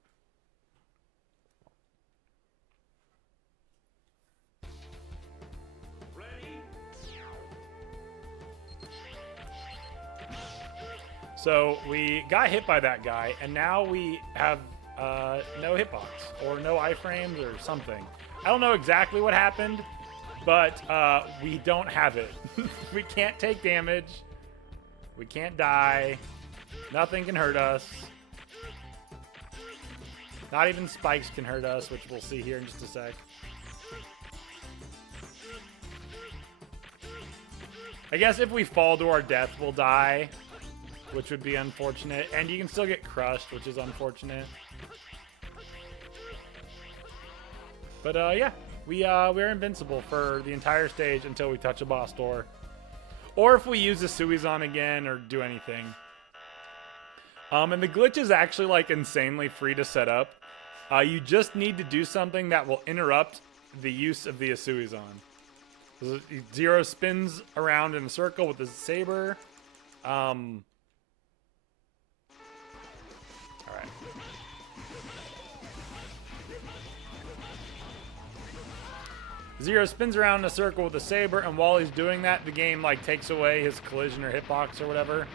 So we got hit by that guy, and now we have no hitbox, or no iframes, or something. I don't know exactly what happened, but we don't have it. We can't take damage. We can't die. Nothing can hurt us. Not even spikes can hurt us, which we'll see here in just a sec. I guess if we fall to our death, we'll die, which would be unfortunate. And you can still get crushed, which is unfortunate. But yeah, we're invincible for the entire stage until we touch a boss door. Or if we use the Suizon again or do anything. And the glitch is actually like insanely free to set up. You just need to do something that will interrupt the use of the Asuizon. Zero spins around in a circle with his saber. All right. Zero spins around in a circle with a saber, and while he's doing that, the game like takes away his collision or hitbox or whatever.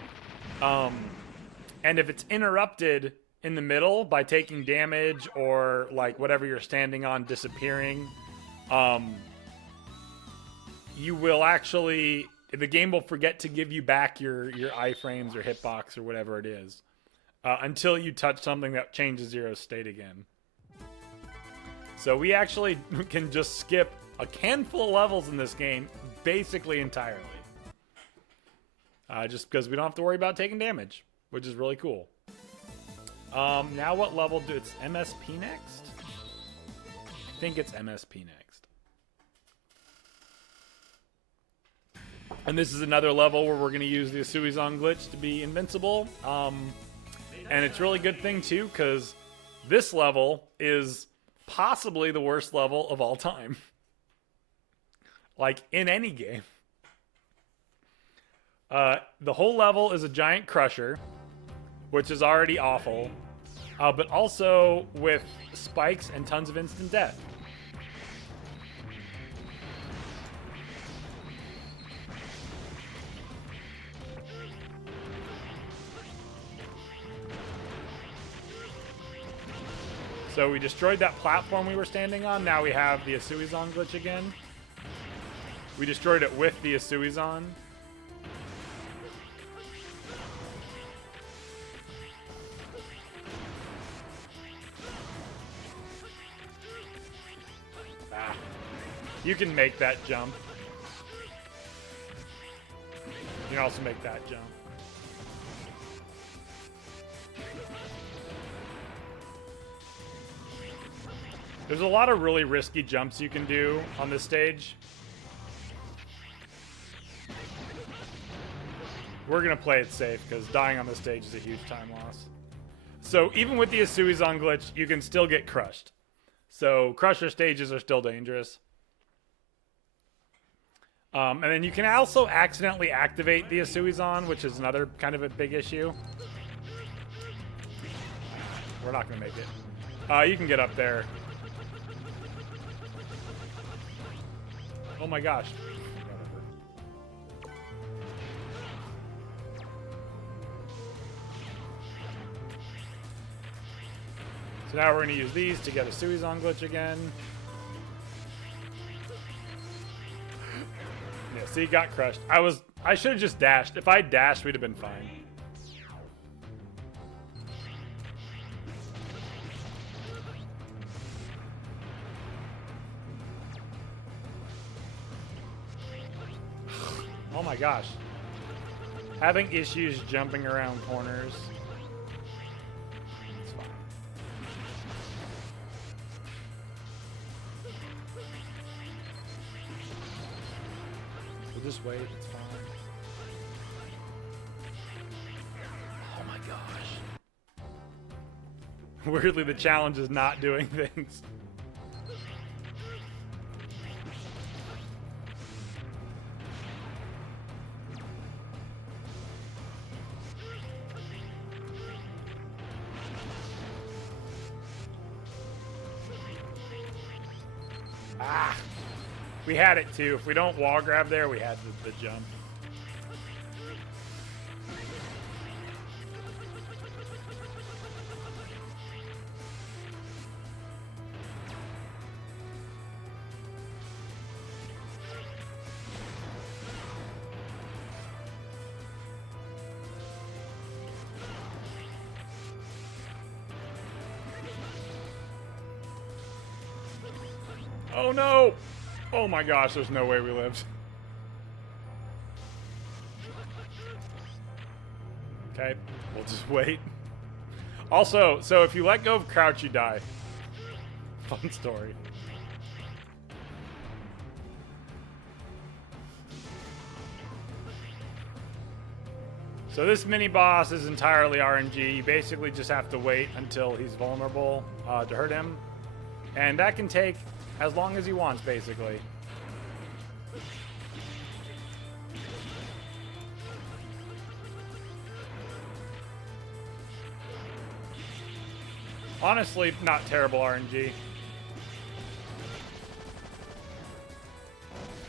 And if it's interrupted in the middle by taking damage or like whatever you're standing on disappearing, you will actually, the game will forget to give you back your iframes or hitbox or whatever it is until you touch something that changes Zero's state again. So we actually can just skip a handful of levels in this game basically entirely. Just because we don't have to worry about taking damage, which is really cool. Now what level do it's MSP next? I think it's MSP next. And this is another level where we're going to use the Suizan glitch to be invincible. And it's a really good thing too, because this level is possibly the worst level of all time. Like in any game. The whole level is a giant crusher, which is already awful, but also with spikes and tons of instant death. So we destroyed that platform we were standing on. Now we have the Suizan glitch again. We destroyed it with the Suizan. You can make that jump. You can also make that jump. There's a lot of really risky jumps you can do on this stage. We're going to play it safe because dying on this stage is a huge time loss. So even with the Suizan glitch, you can still get crushed. So crusher stages are still dangerous. And then you can also accidentally activate the Suizan, which is another kind of a big issue. We're not going to make it. You can get up there. Oh my gosh. So now we're going to use these to get a Suizan glitch again. Yeah, see, got crushed. I should have just dashed. If I dashed, we'd have been fine. Oh my gosh. Having issues jumping around corners. It's fine. We'll just wait, it's fine. Oh my gosh. Weirdly, the challenge is not doing things. Ah, we had it too. If we don't wall grab there, we had the jump. Oh no! Oh my gosh, there's no way we lived. Okay, we'll just wait. Also, so if you let go of crouch, you die. Fun story. So this mini boss is entirely RNG. You basically just have to wait until he's vulnerable to hurt him. And that can take as long as he wants, basically. Honestly, not terrible RNG.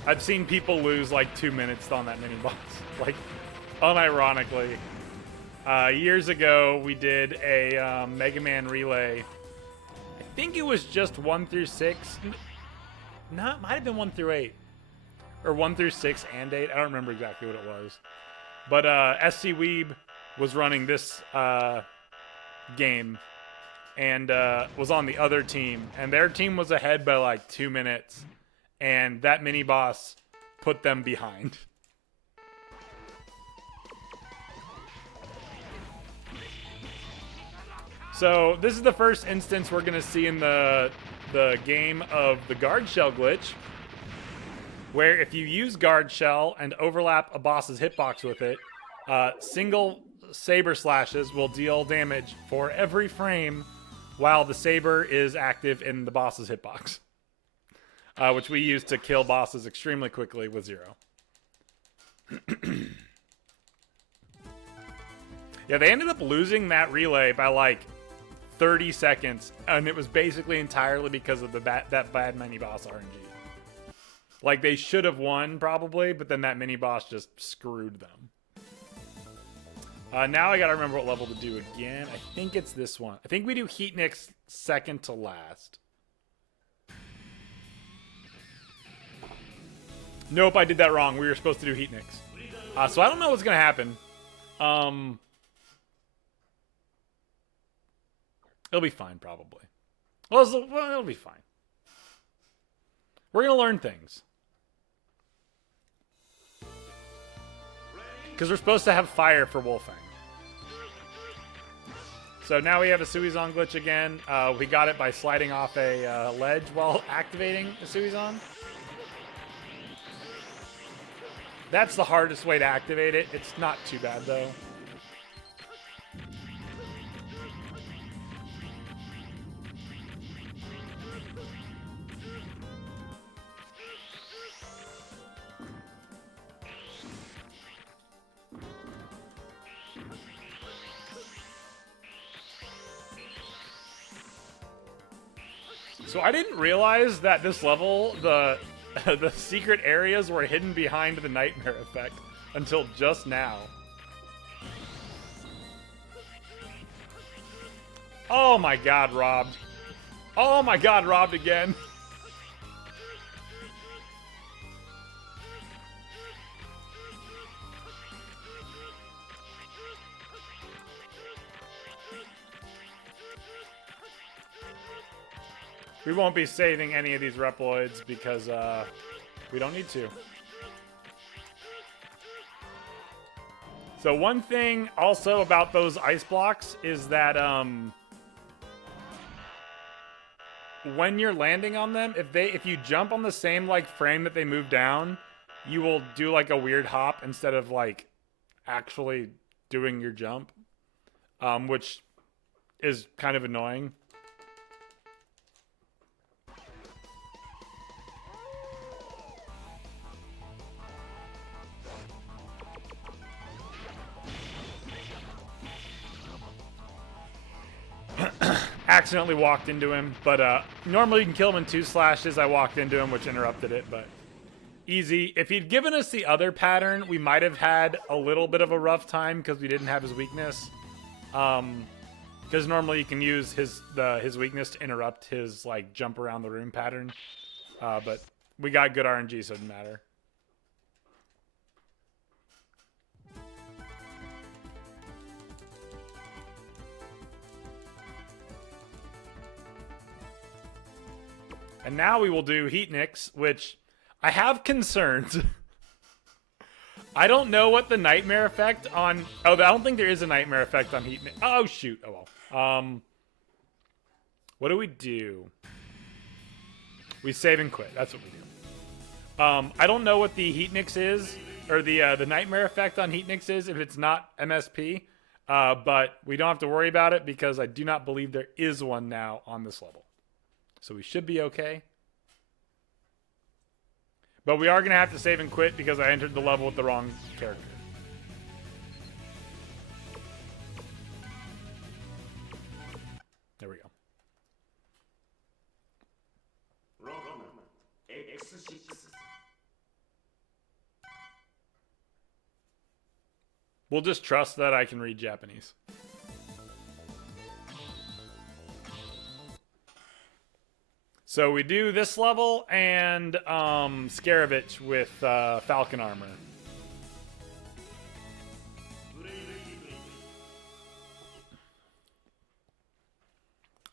I've seen people lose like 2 minutes on that mini boss. Like, unironically. Years ago, we did a Mega Man relay. I think it was just 1 through 6. No, it might have been 1 through 8. Or 1 through 6 and 8. I don't remember exactly what it was. But SC Weeb was running this game and was on the other team. And their team was ahead by like 2 minutes. And that mini boss put them behind. So this is the first instance we're going to see in the game of the guard shell glitch, where if you use guard shell and overlap a boss's hitbox with it, single saber slashes will deal damage for every frame while the saber is active in the boss's hitbox, which we use to kill bosses extremely quickly with 0. Yeah, they ended up losing that relay by like 30 seconds, and it was basically entirely because of that bad mini boss RNG. Like, they should have won, probably, but then that mini boss just screwed them. Now I gotta remember what level to do again. I think it's this one. I think we do Heat Nix second to last. Nope, I did that wrong. We were supposed to do Heat Nix. So I don't know what's gonna happen. It'll be fine, probably. Well, it'll be fine. We're going to learn things. Because we're supposed to have fire for Wolfang. So now we have a Suizon glitch again. We got it by sliding off a ledge while activating a Suizon. That's the hardest way to activate it. It's not too bad, though. So I didn't realize that this level, the secret areas were hidden behind the nightmare effect until just now. Oh my god, robbed. Oh my god, robbed again. We won't be saving any of these Reploids because we don't need to. So one thing also about those ice blocks is that when you're landing on them, if you jump on the same like frame that they move down, you will do like a weird hop instead of like actually doing your jump, which is kind of annoying. Accidentally walked into him, but normally you can kill him in 2 slashes. I walked into him, which interrupted it, but easy. If he'd given us the other pattern, we might have had a little bit of a rough time because we didn't have his weakness. Because normally you can use his weakness to interrupt his like jump around the room pattern, but we got good RNG, so it didn't matter. And now we will do Heat Nix, which I have concerns. I don't know what the nightmare effect on... Oh, I don't think there is a nightmare effect on Heat Nix. Oh, shoot. Oh, well. What do we do? We save and quit. That's what we do. I don't know what the Heat Nix is, or the nightmare effect on Heat Nix is if it's not MSP. But we don't have to worry about it because I do not believe there is one now on this level. So we should be okay. But we are going to have to save and quit because I entered the level with the wrong character. There we go. We'll just trust that I can read Japanese. So we do this level and Scaravich with Falcon armor.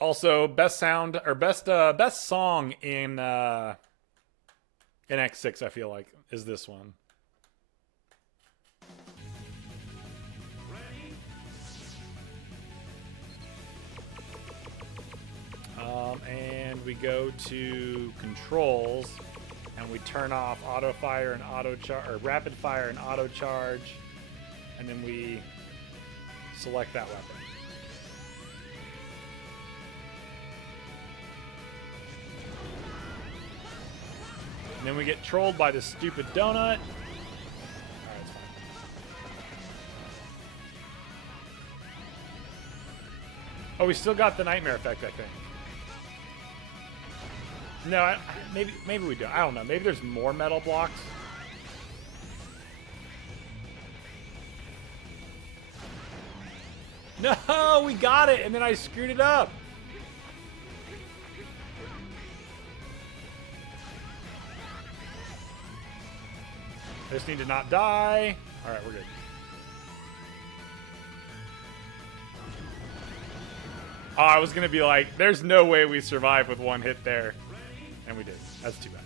Also, best sound or best song in X6, I feel like, is this one. And we go to controls, and we turn off auto fire and auto charge, or rapid fire and auto charge, and then we select that weapon. And then we get trolled by this stupid donut. Alright, it's fine. Oh, we still got the nightmare effect, I think. No, maybe we don't. I don't know. Maybe there's more metal blocks. No, we got it, and then I screwed it up. I just need to not die. All right, we're good. Oh, I was going to be like, there's no way we survive with one hit there. And we did. That's too bad.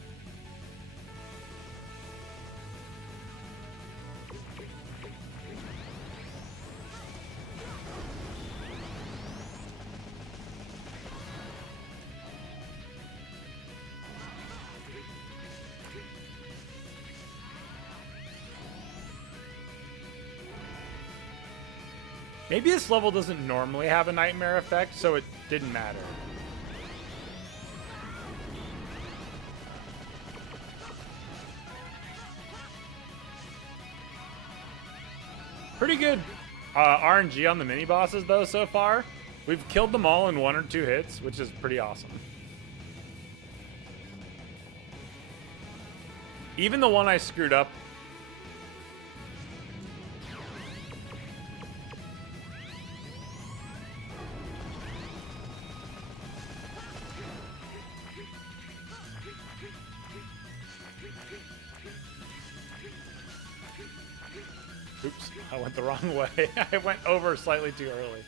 Maybe this level doesn't normally have a nightmare effect, so it didn't matter. Pretty good RNG on the mini bosses though so far. We've killed them all in 1 or 2 hits, which is pretty awesome. Even the one I screwed up. Oops, I went the wrong way. I went over slightly too early.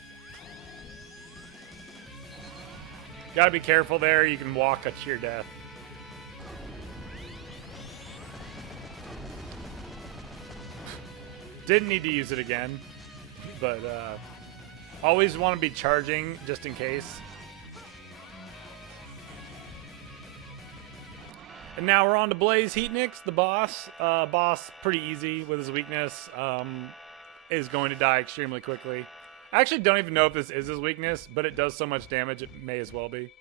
Gotta be careful there. You can walk to your death. Didn't need to use it again, but always want to be charging just in case. And now we're on to Blaze Heatnix, the boss. Boss, pretty easy with his weakness. Is going to die extremely quickly. I actually don't even know if this is his weakness, but it does so much damage it may as well be.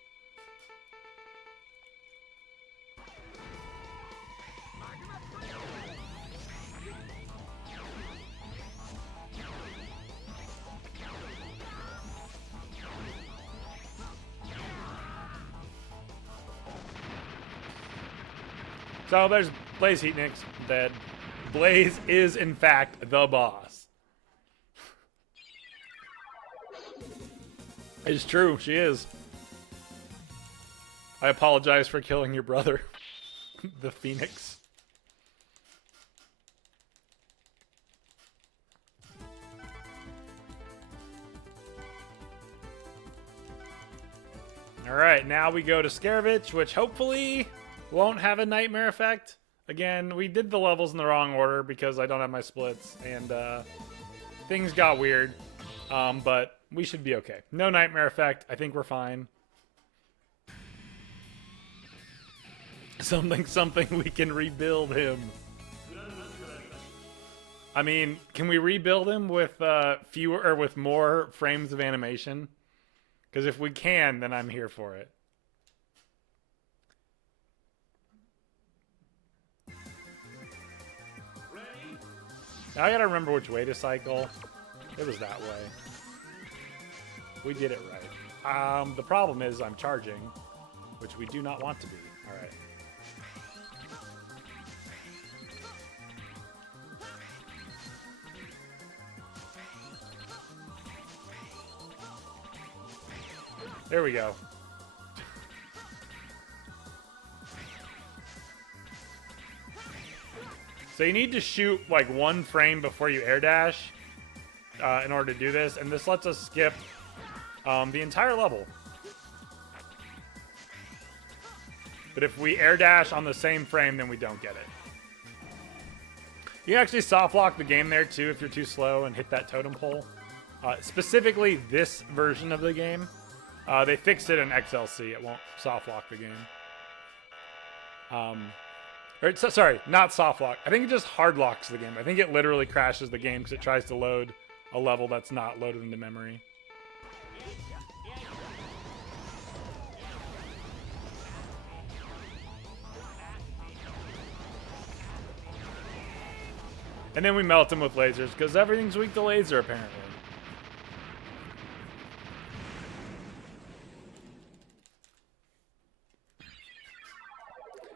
So there's Blaze Heatnix dead. Blaze is in fact the boss. It's true, she is. I apologize for killing your brother, the Phoenix. Alright, now we go to Scaravich, which hopefully won't have a nightmare effect. Again, we did the levels in the wrong order because I don't have my splits, and things got weird. But we should be okay. No nightmare effect. I think we're fine. Something, we can rebuild him. I mean, can we rebuild him with fewer or with more frames of animation? Because if we can, then I'm here for it. Now I gotta remember which way to cycle. It was that way. We did it right. The problem is I'm charging, which we do not want to be. All right. There we go. So you need to shoot like 1 frame before you air dash in order to do this, and this lets us skip the entire level. But if we air dash on the same frame, then we don't get it. You can actually soft lock the game there too if you're too slow and hit that totem pole. Specifically this version of the game. They fixed it in XLC. It won't soft lock the game. Sorry, not soft lock. I think it just hard locks the game. I think it literally crashes the game because it tries to load a level that's not loaded into memory. And then we melt them with lasers because everything's weak to laser apparently.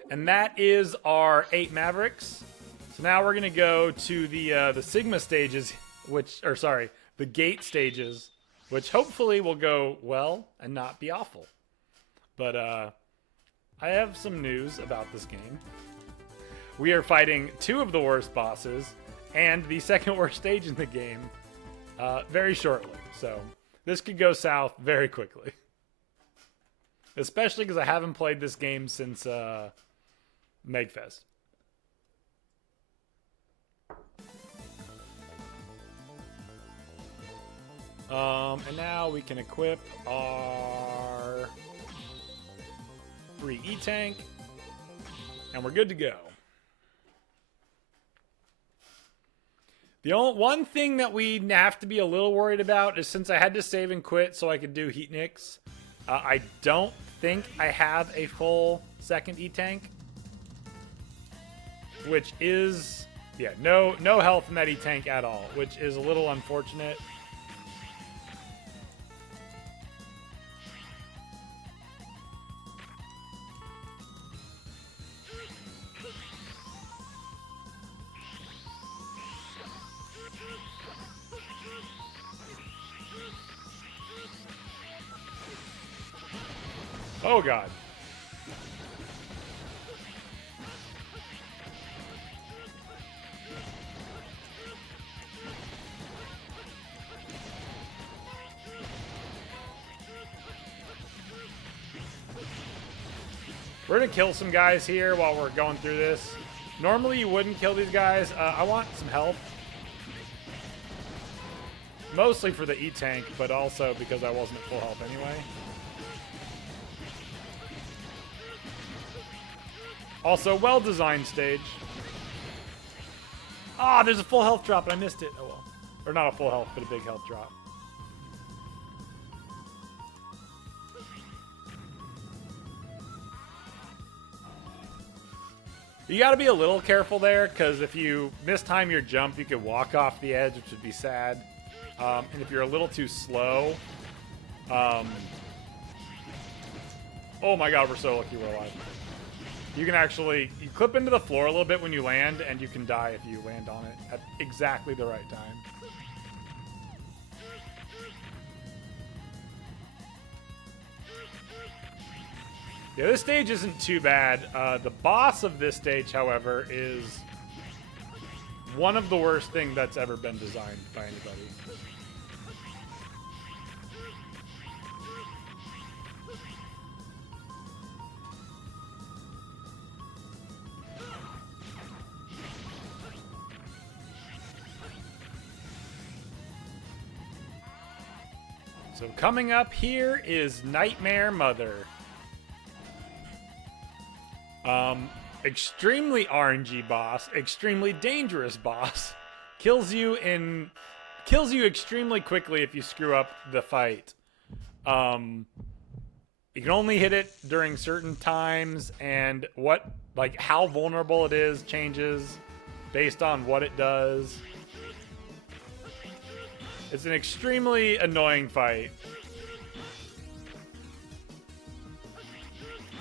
And that is our 8 Mavericks. So now we're gonna go to the Sigma stages, the gate stages, which hopefully will go well and not be awful. But I have some news about this game. We are fighting 2 of the worst bosses and the second worst stage in the game very shortly. So this could go south very quickly. Especially because I haven't played this game since Megfest. And now we can equip our free E-Tank, and we're good to go. The only one thing that we have to be a little worried about is since I had to save and quit so I could do Heat Nicks, I don't think I have a full second E-Tank. Which is, yeah, no health in that E-Tank at all, which is a little unfortunate. Oh, God. We're going to kill some guys here while we're going through this. Normally you wouldn't kill these guys. I want some health. Mostly for the E-Tank, but also because I wasn't at full health anyway. Also, well-designed stage. Ah, there's a full health drop and I missed it. Oh well. Or not a full health, but a big health drop. You gotta be a little careful there, because if you mistime your jump, you could walk off the edge, which would be sad. And if you're a little too slow... oh my god, we're so lucky we're alive. You can actually... You clip into the floor a little bit when you land, and you can die if you land on it at exactly the right time. Yeah, this stage isn't too bad. The boss of this stage, however, is one of the worst things that's ever been designed by anybody. So coming up here is Nightmare Mother. Extremely RNG boss, extremely dangerous boss, kills you extremely quickly if you screw up the fight. You can only hit it during certain times, and how vulnerable it is changes based on what it does. It's an extremely annoying fight.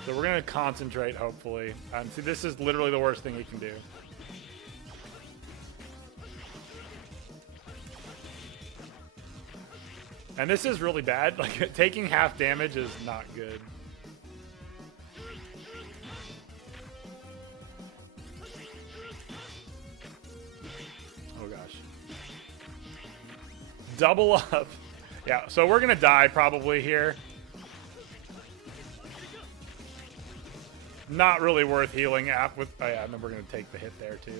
So we're going to concentrate, hopefully. See, this is literally the worst thing he can do. And this is really bad. Like, taking half damage is not good. Oh, gosh. Double up. Yeah, so we're going to die probably here. Not really worth healing with... Oh, yeah, and then we're going to take the hit there, too.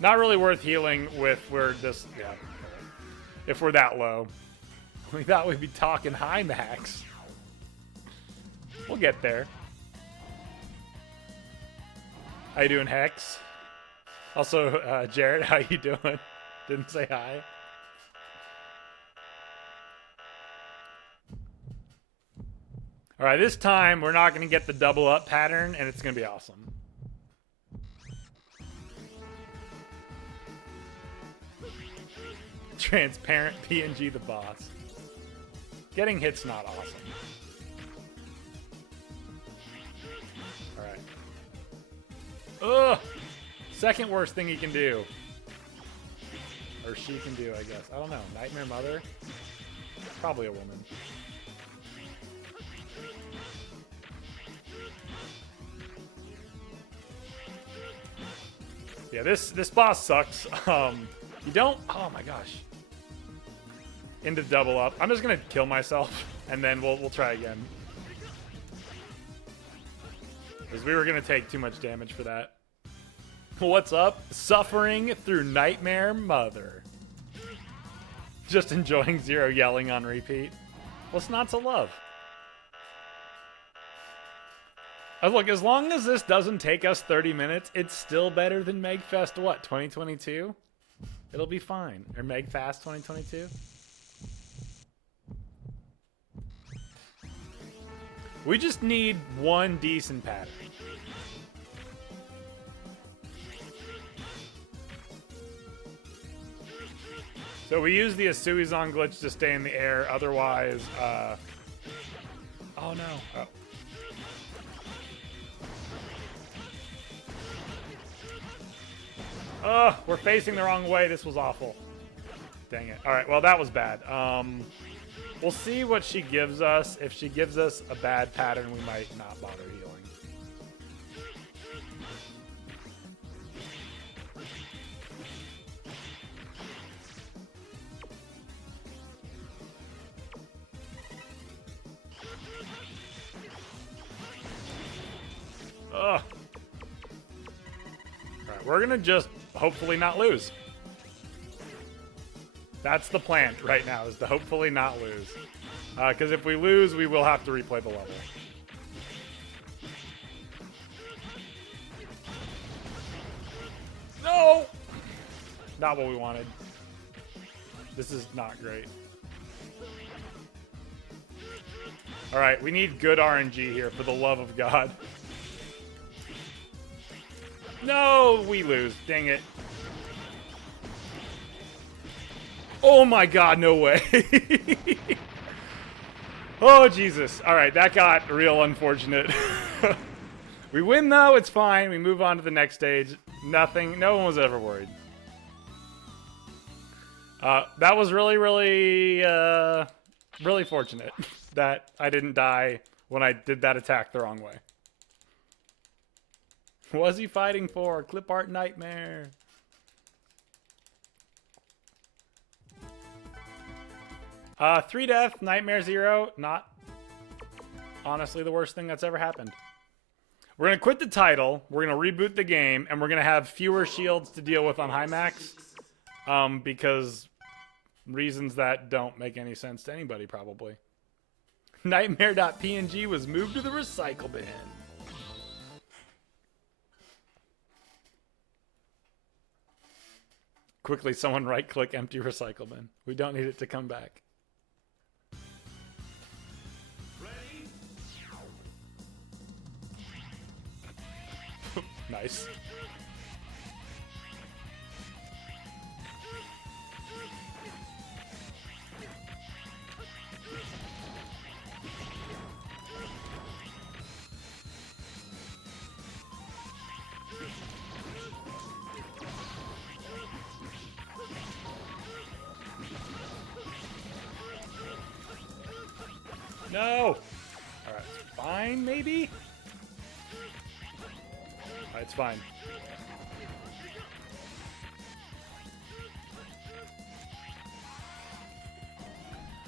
Not really worth healing with where this... Yeah. If we're that low. We thought we'd be talking high max. We'll get there. How you doing, Hex? Also, Jared, how you doing? Didn't say hi. All right, this time we're not going to get the double up pattern, and it's going to be awesome. Transparent PNG the boss. Getting hit's not awesome. All right. Ugh! Second worst thing he can do. Or she can do, I guess. I don't know. Nightmare Mother? Probably a woman. Yeah, this boss sucks. You don't... Oh my gosh. Into double up. I'm just gonna kill myself, and then we'll try again. Because we were gonna take too much damage for that. What's up? Suffering through Nightmare Mother. Just enjoying Zero yelling on repeat. What's not to love? Look, as long as this doesn't take us 30 minutes, it's still better than MegFest, what, 2022? It'll be fine. Or MegFast 2022? We just need one decent pattern. So we use the Asuizon glitch to stay in the air, otherwise, oh no. Oh. Ugh, we're facing the wrong way. This was awful. Dang it. All right, well, that was bad. We'll see what she gives us. If she gives us a bad pattern, we might not bother healing. Ugh. All right, we're going to just hopefully not lose. That's the plan right now, is to hopefully not lose. Because if we lose, we will have to replay the level. No! Not what we wanted. This is not great. Alright, we need good RNG here, for the love of God. No, we lose. Dang it. Oh my God, no way. Oh, Jesus. All right, that got real unfortunate. We win, though. It's fine. We move on to the next stage. Nothing. No one was ever worried. That was really, really, really fortunate that I didn't die when I did that attack the wrong way. What was he fighting for? Clip art nightmare. Three death, Nightmare Zero. Not honestly the worst thing that's ever happened. We're going to quit the title. We're going to reboot the game. And we're going to have fewer shields to deal with on high max. Because reasons that don't make any sense to anybody, probably. Nightmare.png was moved to the recycle bin. Quickly, someone right-click empty recycle bin. We don't need it to come back. Nice. No! Alright, it's fine, maybe? Alright, it's fine.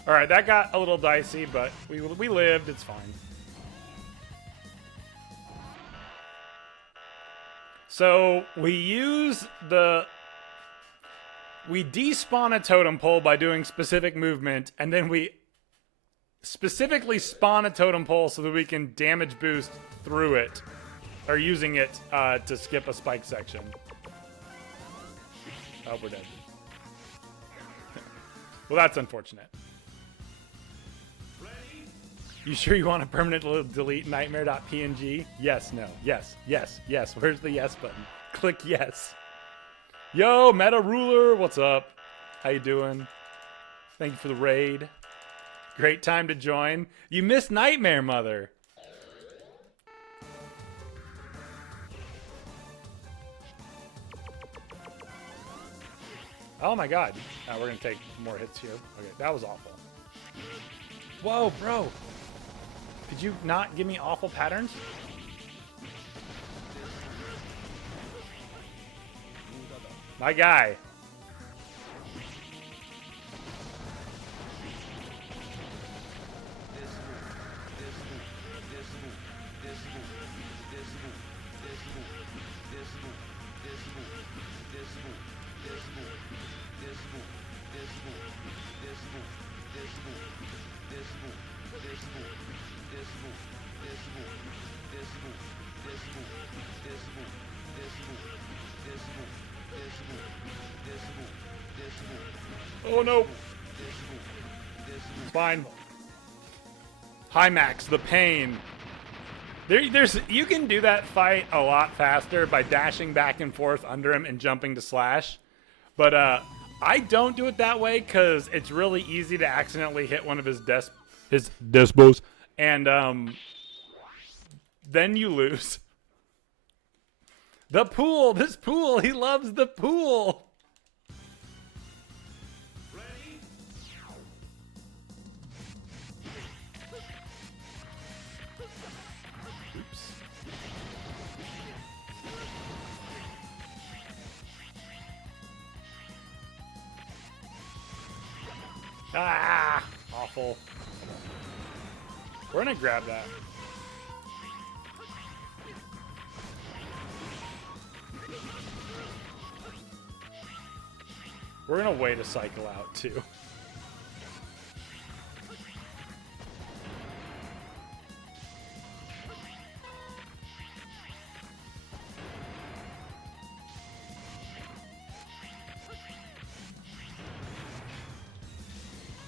Alright, that got a little dicey, but we lived, it's fine. So, we despawn a totem pole by doing specific movement, and then we specifically spawn a totem pole so that we can damage boost through it, or using it to skip a spike section. Oh, we're dead. Well, that's unfortunate. You sure you want to permanently delete nightmare.png? Yes, no, yes, yes, yes. Where's the yes button? Click yes. Yo, Meta Ruler, what's up? How you doing? Thank you for the raid. Great time to join. You missed Nightmare Mother. Oh my god. We're gonna take more hits here. Okay, that was awful. Whoa, bro. Did you not give me awful patterns? My guy. Oh no. It's fine. Hi Max, the pain. You can do that fight a lot faster by dashing back and forth under him and jumping to slash. But I don't do it that way because it's really easy to accidentally hit one of his despos, and then you lose. The pool, this pool, he loves the pool. Ah, awful. We're gonna grab that. We're gonna wait a cycle out too.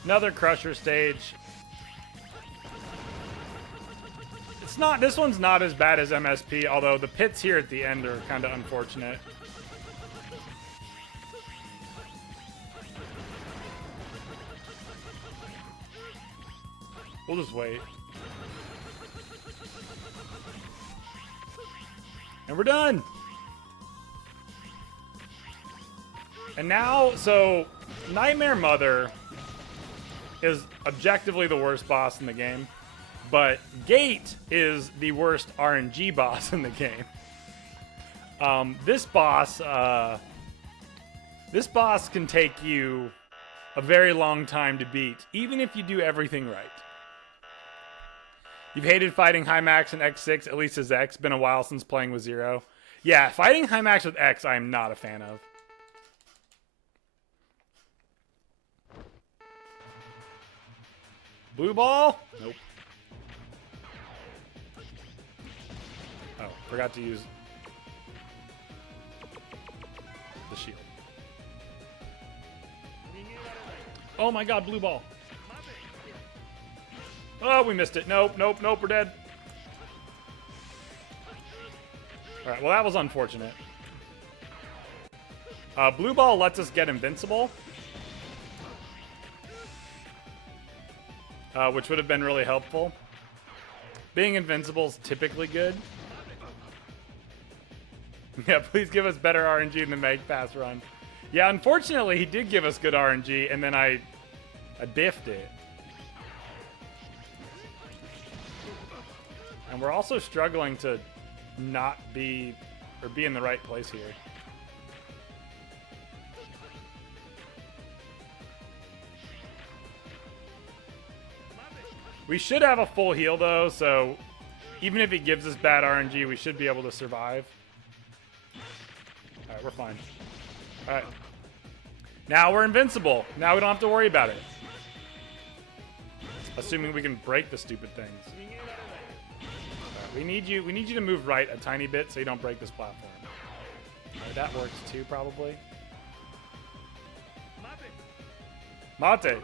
Another Crusher stage. It's not, this one's not as bad as MSP, although the pits here at the end are kind of unfortunate. We'll just wait. And we're done! And now, so, Nightmare Mother is objectively the worst boss in the game, but Gate is the worst RNG boss in the game. This boss can take you a very long time to beat, even if you do everything right. You've hated fighting High Max and X6, at least as X. Been a while since playing with Zero. Yeah, fighting High Max with X, I am not a fan of. Blue ball? Nope. Oh, forgot to use the shield. Oh my god, blue ball. Oh, we missed it. Nope, nope, nope, we're dead. Alright, well that was unfortunate. Blue ball lets us get invincible. Which would have been really helpful. Being invincible is typically good. Yeah, please give us better RNG in the Meg Pass run. Yeah, unfortunately, he did give us good RNG, and then I biffed it. And we're also struggling to not be, or be in the right place here. We should have a full heal though, so even if he gives us bad RNG, we should be able to survive. Alright, we're fine. Alright. Now we're invincible. Now we don't have to worry about it. Assuming we can break the stupid things. Right, we need you to move right a tiny bit so you don't break this platform. Right, that works too, probably. Mate.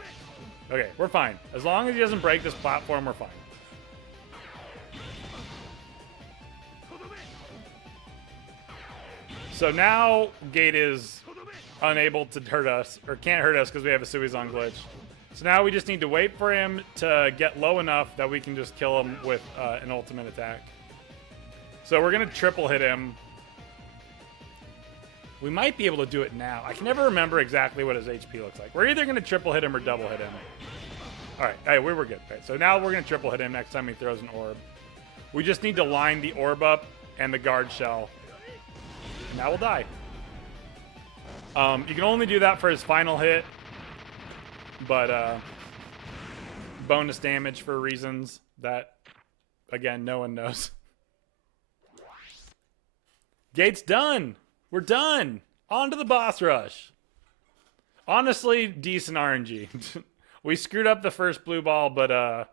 Okay, we're fine. As long as he doesn't break this platform, we're fine. So now Gate is unable to hurt us, or can't hurt us because we have a Suizon glitch. So now we just need to wait for him to get low enough that we can just kill him with an ultimate attack. So we're going to triple hit him. We might be able to do it now. I can never remember exactly what his HP looks like. We're either going to triple hit him or double hit him. All right, hey, we were good. Okay, so now we're going to triple hit him next time he throws an orb. We just need to line the orb up and the guard shell. Now we'll die. You can only do that for his final hit, but bonus damage for reasons that, again, no one knows. Gate's done. We're done. On to the boss rush. Honestly, decent RNG. We screwed up the first blue ball, but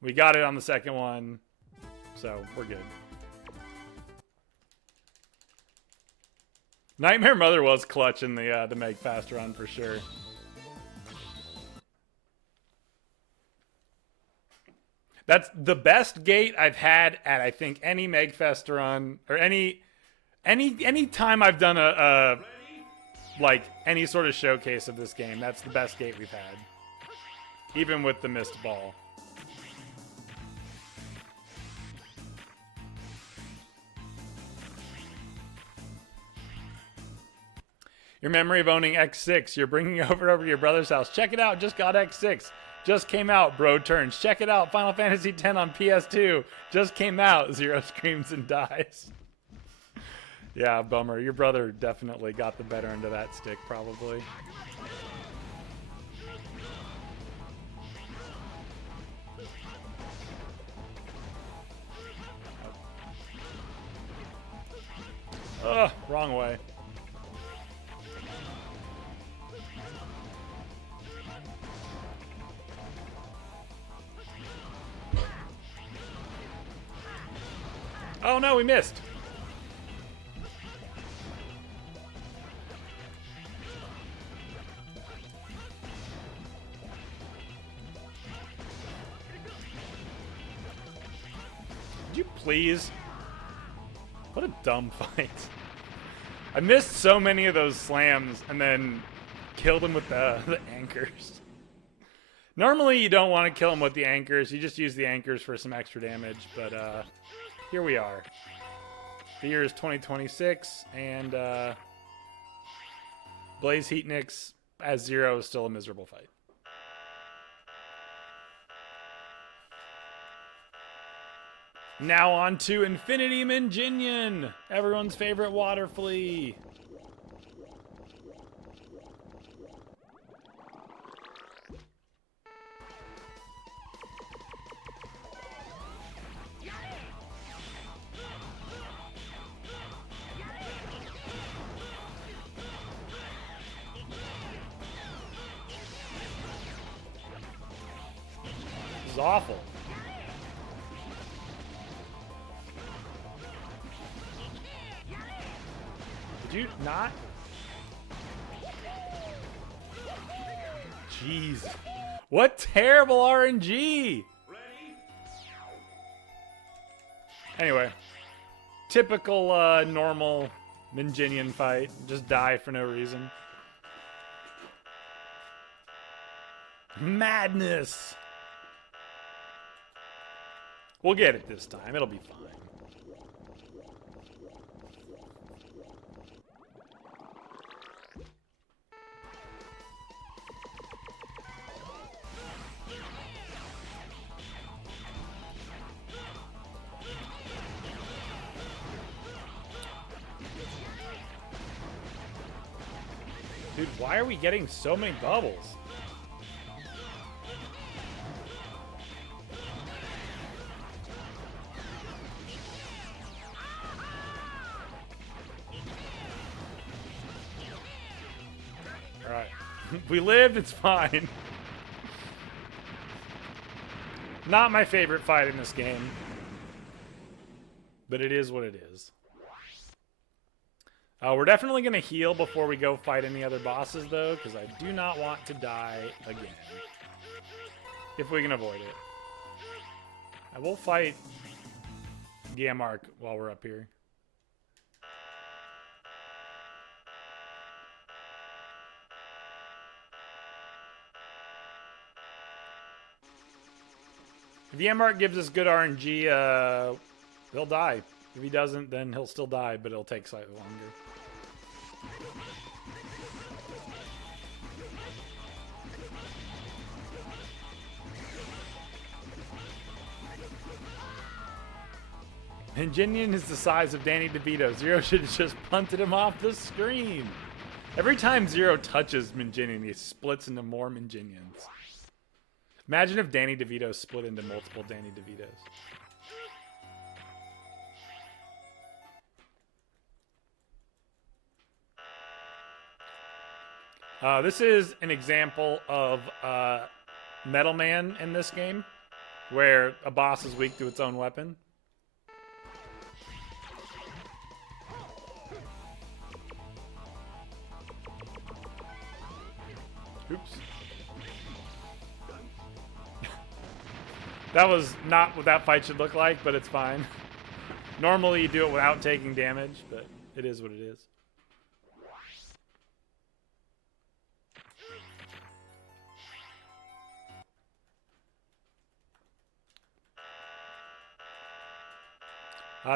we got it on the second one, so we're good. Nightmare Mother was clutch in the Meg Fast run for sure. That's the best gate I've had at I think any Meg Fest run or any time I've done a like any sort of showcase of this game. That's the best gate we've had, even with the missed ball. Your memory of owning X6. You're bringing over to your brother's house. Check it out. Just got X6. Just came out. Bro turns. Check it out. Final Fantasy X on PS2. Just came out. Zero screams and dies. Yeah, bummer. Your brother definitely got the better end of that stick, probably. Ugh, wrong way. Oh no, we missed. Would you please? What a dumb fight. I missed so many of those slams and then killed him with the anchors. Normally you don't want to kill him with the anchors. You just use the anchors for some extra damage, but here we are. The year is 2026, and Blaze Heatnix as Zero is still a miserable fight. Now on to Infinity Minginion, everyone's favorite water flea. This is awful. Did you not? Jeez. What terrible RNG! Anyway. Typical, normal Minginion fight. Just die for no reason. Madness! We'll get it this time. It'll be fine. Dude, why are we getting so many bubbles? Alright. We lived, it's fine. Not my favorite fight in this game. But it is what it is. We're definitely going to heal before we go fight any other bosses, though, because I do not want to die again. If we can avoid it. I will fight Gamark while we're up here. If Gamark gives us good RNG, he'll die. If he doesn't, then he'll still die, but it'll take slightly longer. Minginian is the size of Danny DeVito. Zero should have just punted him off the screen. Every time Zero touches Minginian, he splits into more Minginians. Imagine if Danny DeVito split into multiple Danny DeVitos. This is an example of Metal Man in this game, where a boss is weak to its own weapon. Oops. That was not what that fight should look like, but it's fine. Normally you do it without taking damage, but it is what it is.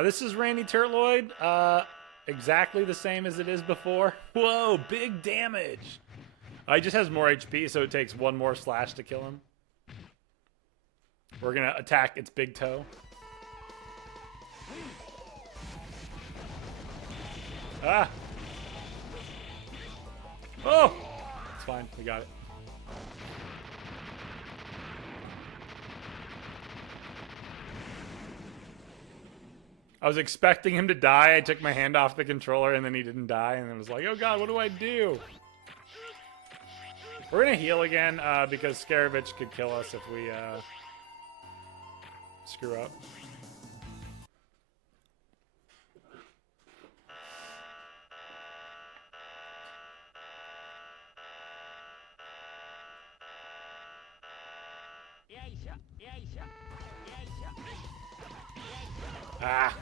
This is Randy Turtloid. Exactly the same as it is before. Whoa, big damage. He just has more HP, so it takes one more slash to kill him. We're going to attack its big toe. Ah! Oh! It's fine. We got it. I was expecting him to die. I took my hand off the controller, and then he didn't die, and I was like, oh god, what do I do? We're going to heal again, because Scaravich could kill us if we screw up. Ah.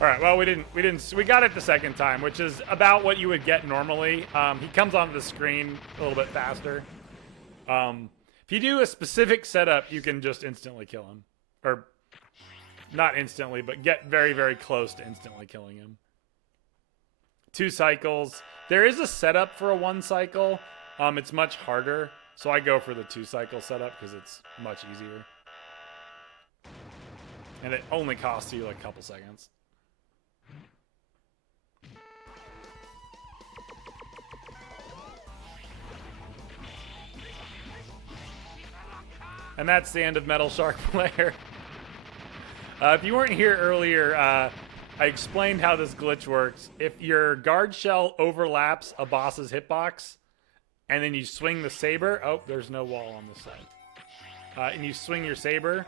All right, well, we got it the second time, which is about what you would get normally. He comes onto the screen a little bit faster. If you do a specific setup, you can just instantly kill him. Or, not instantly, but get very, very close to instantly killing him. 2 cycles. There is a setup for a 1 cycle. It's much harder, so I go for the 2 cycle setup because it's much easier. And it only costs you like a couple seconds. And that's the end of Metal Shark Player. If you weren't here earlier, I explained how this glitch works. If your guard shell overlaps a boss's hitbox, and then you swing the saber... Oh, there's no wall on this side. And you swing your saber.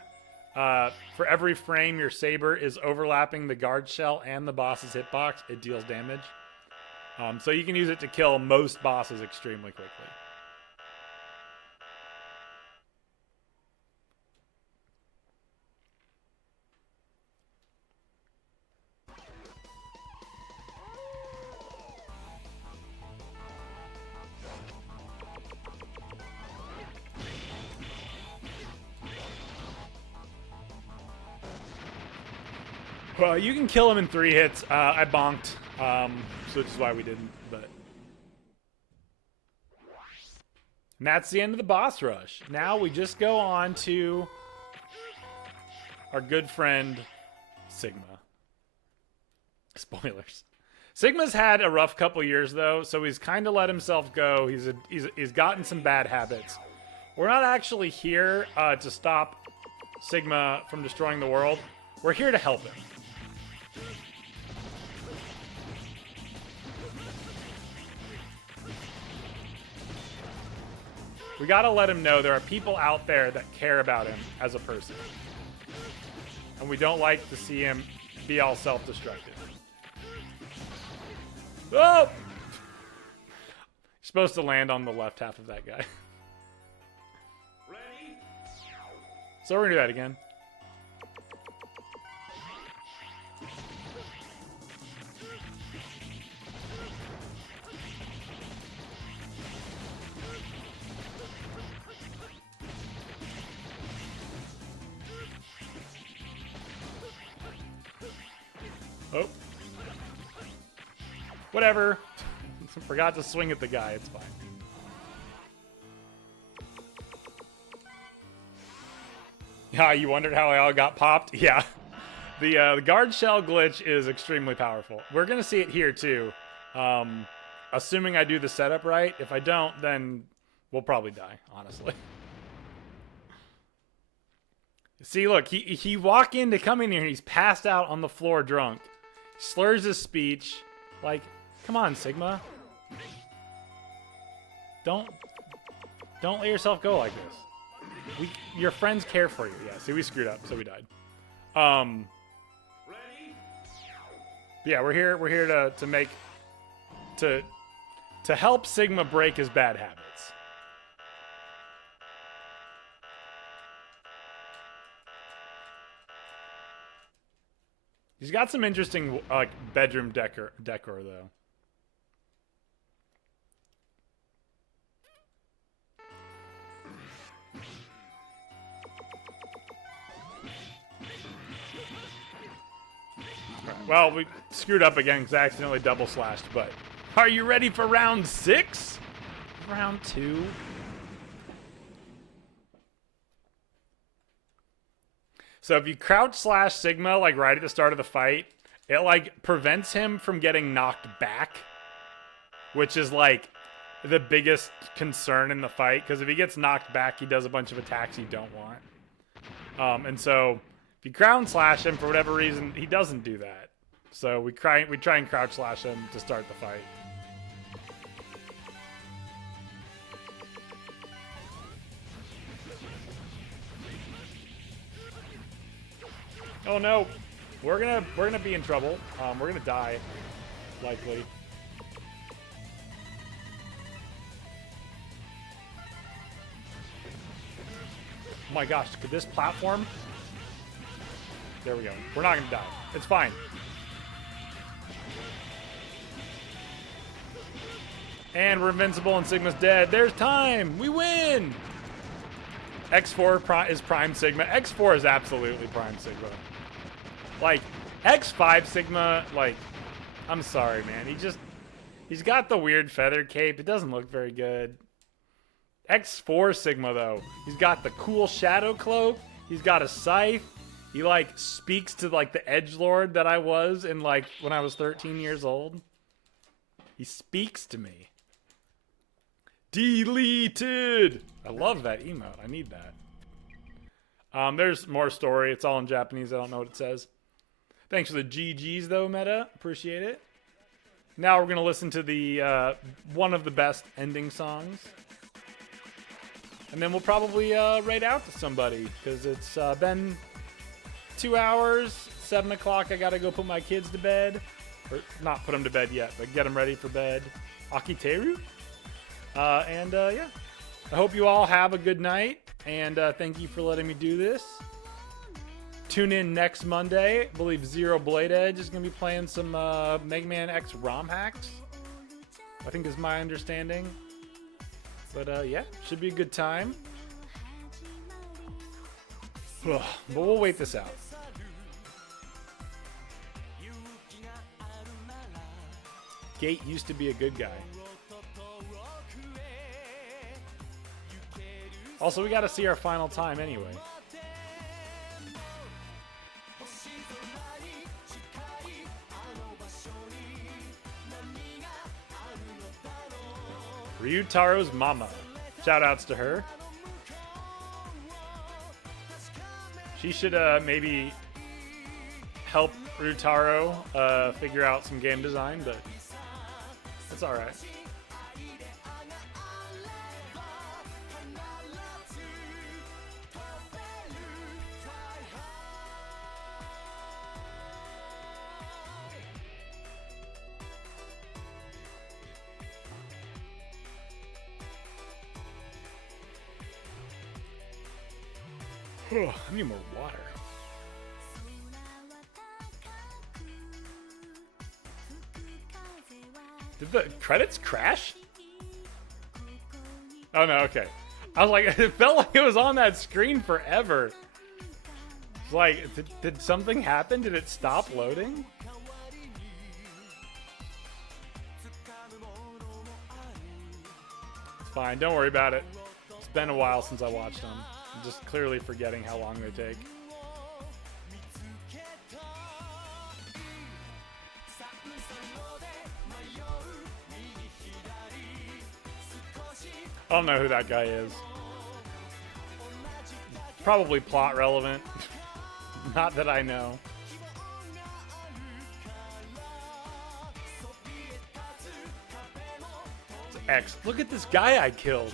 For every frame your saber is overlapping the guard shell and the boss's hitbox, it deals damage. So you can use it to kill most bosses extremely quickly. Well, you can kill him in 3 hits. I bonked, so which is why we didn't. But and that's the end of the boss rush. Now we just go on to our good friend Sigma. Spoilers. Sigma's had a rough couple years though, so he's kind of let himself go. He's gotten some bad habits. We're not actually here to stop Sigma from destroying the world. We're here to help him. We gotta let him know there are people out there that care about him as a person. And we don't like to see him be all self-destructive. Oh! You're supposed to land on the left half of that guy. Ready? So we're gonna do that again. Oh. Whatever. Forgot to swing at the guy. It's fine. Yeah, you wondered how I all got popped? Yeah. The guard shell glitch is extremely powerful. We're going to see it here, too. Assuming I do the setup right. If I don't, then we'll probably die, honestly. See, look. He walked in to come in here, and he's passed out on the floor drunk. Slurs his speech. Like, come on, Sigma. Don't let yourself go like this. Your friends care for you. Yeah, see, we screwed up, so we died. Yeah, we're here to help Sigma break his bad habits. He's got some interesting like bedroom decor though. Well, we screwed up again because I accidentally double slashed, but are you ready for round 6? Round 2? So if you crouch slash Sigma like right at the start of the fight, it like prevents him from getting knocked back, which is like the biggest concern in the fight, because if he gets knocked back, he does a bunch of attacks you don't want. And so if you crouch slash him for whatever reason, he doesn't do that. So we try and crouch slash him to start the fight. Oh no, we're gonna be in trouble. We're gonna die, likely. Oh my gosh, could this platform? There we go. We're not gonna die. It's fine. And we're invincible and Sigma's dead. There's time. We win. X4 is Prime Sigma. X4 is absolutely Prime Sigma. Like, X5 Sigma, like, I'm sorry, man. He's got the weird feather cape. It doesn't look very good. X4 Sigma, though, he's got the cool shadow cloak. He's got a scythe. He, like, speaks to, like, the edgelord that I was in, like, when I was 13 years old. He speaks to me. Deleted! I love that emote. I need that. There's more story. It's all in Japanese. I don't know what it says. Thanks for the GGs, though, Meta. Appreciate it. Now we're going to listen to the one of the best ending songs. And then we'll probably raid out to somebody, because it's been 2 hours, 7 o'clock. I got to go put my kids to bed. Or not put them to bed yet, but get them ready for bed. Akiteru? Yeah. I hope you all have a good night, and thank you for letting me do this. Tune in next Monday. I believe Zero Blade Edge is going to be playing some Mega Man X ROM hacks, I think is my understanding. But yeah, should be a good time. But we'll wait this out. Gate used to be a good guy. Also, we got to see our final time anyway. Ryutaro's mama. Shout outs to her. She should maybe help Ryutaro figure out some game design, but it's alright. I need more water. Did the credits crash? Oh no, okay. I was like, it felt like it was on that screen forever. It's like, did something happen? Did it stop loading? It's fine, don't worry about it. It's been a while since I watched them. I'm just clearly forgetting how long they take. I don't know who that guy is. Probably plot relevant. Not that I know. It's X. Look at this guy I killed.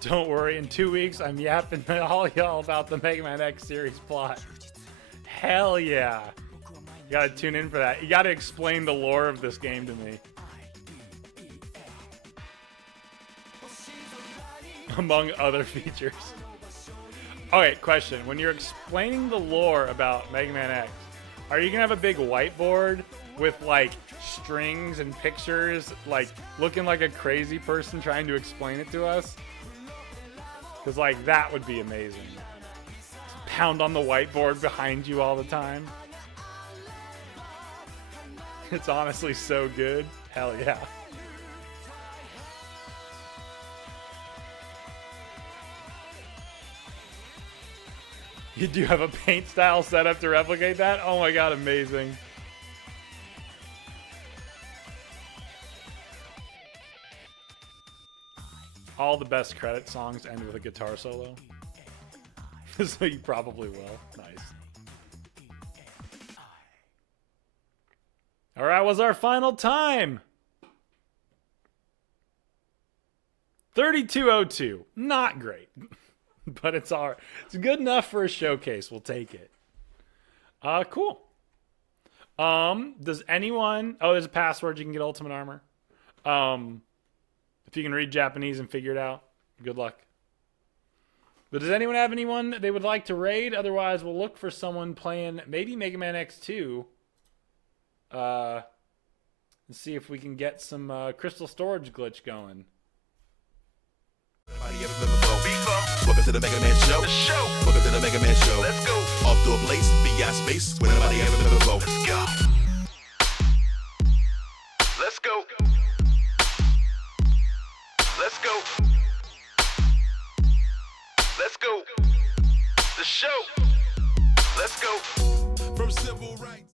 Don't worry, in 2 weeks, I'm yapping to all y'all about the Mega Man X series plot. Hell yeah. You gotta tune in for that. You gotta explain the lore of this game to me. Among other features. Okay, question. When you're explaining the lore about Mega Man X, are you gonna have a big whiteboard with like strings and pictures, like looking like a crazy person trying to explain it to us? Because, like, that would be amazing. Just pound on the whiteboard behind you all the time. It's honestly so good. Hell yeah. You do have a paint style setup to replicate that? Oh my god, amazing. All the best credit songs end with a guitar solo. So you probably will. Nice. Alright, was our final time. 32:02. Not great. But it's alright. It's good enough for a showcase. We'll take it. Cool. Does anyone... Oh, there's a password. You can get Ultimate Armor. If you can read Japanese and figure it out, good luck. But does anyone have anyone they would like to raid? Otherwise, we'll look for someone playing maybe Mega Man X2. And see if we can get some crystal storage glitch going. Welcome to the Mega Man Show. Welcome to the Mega Man Show. Let's go. Off to a place, beyond space, where nobody ever been before. Let's go. Let's go. Let's go. Let's go. The show. Let's go. From civil rights.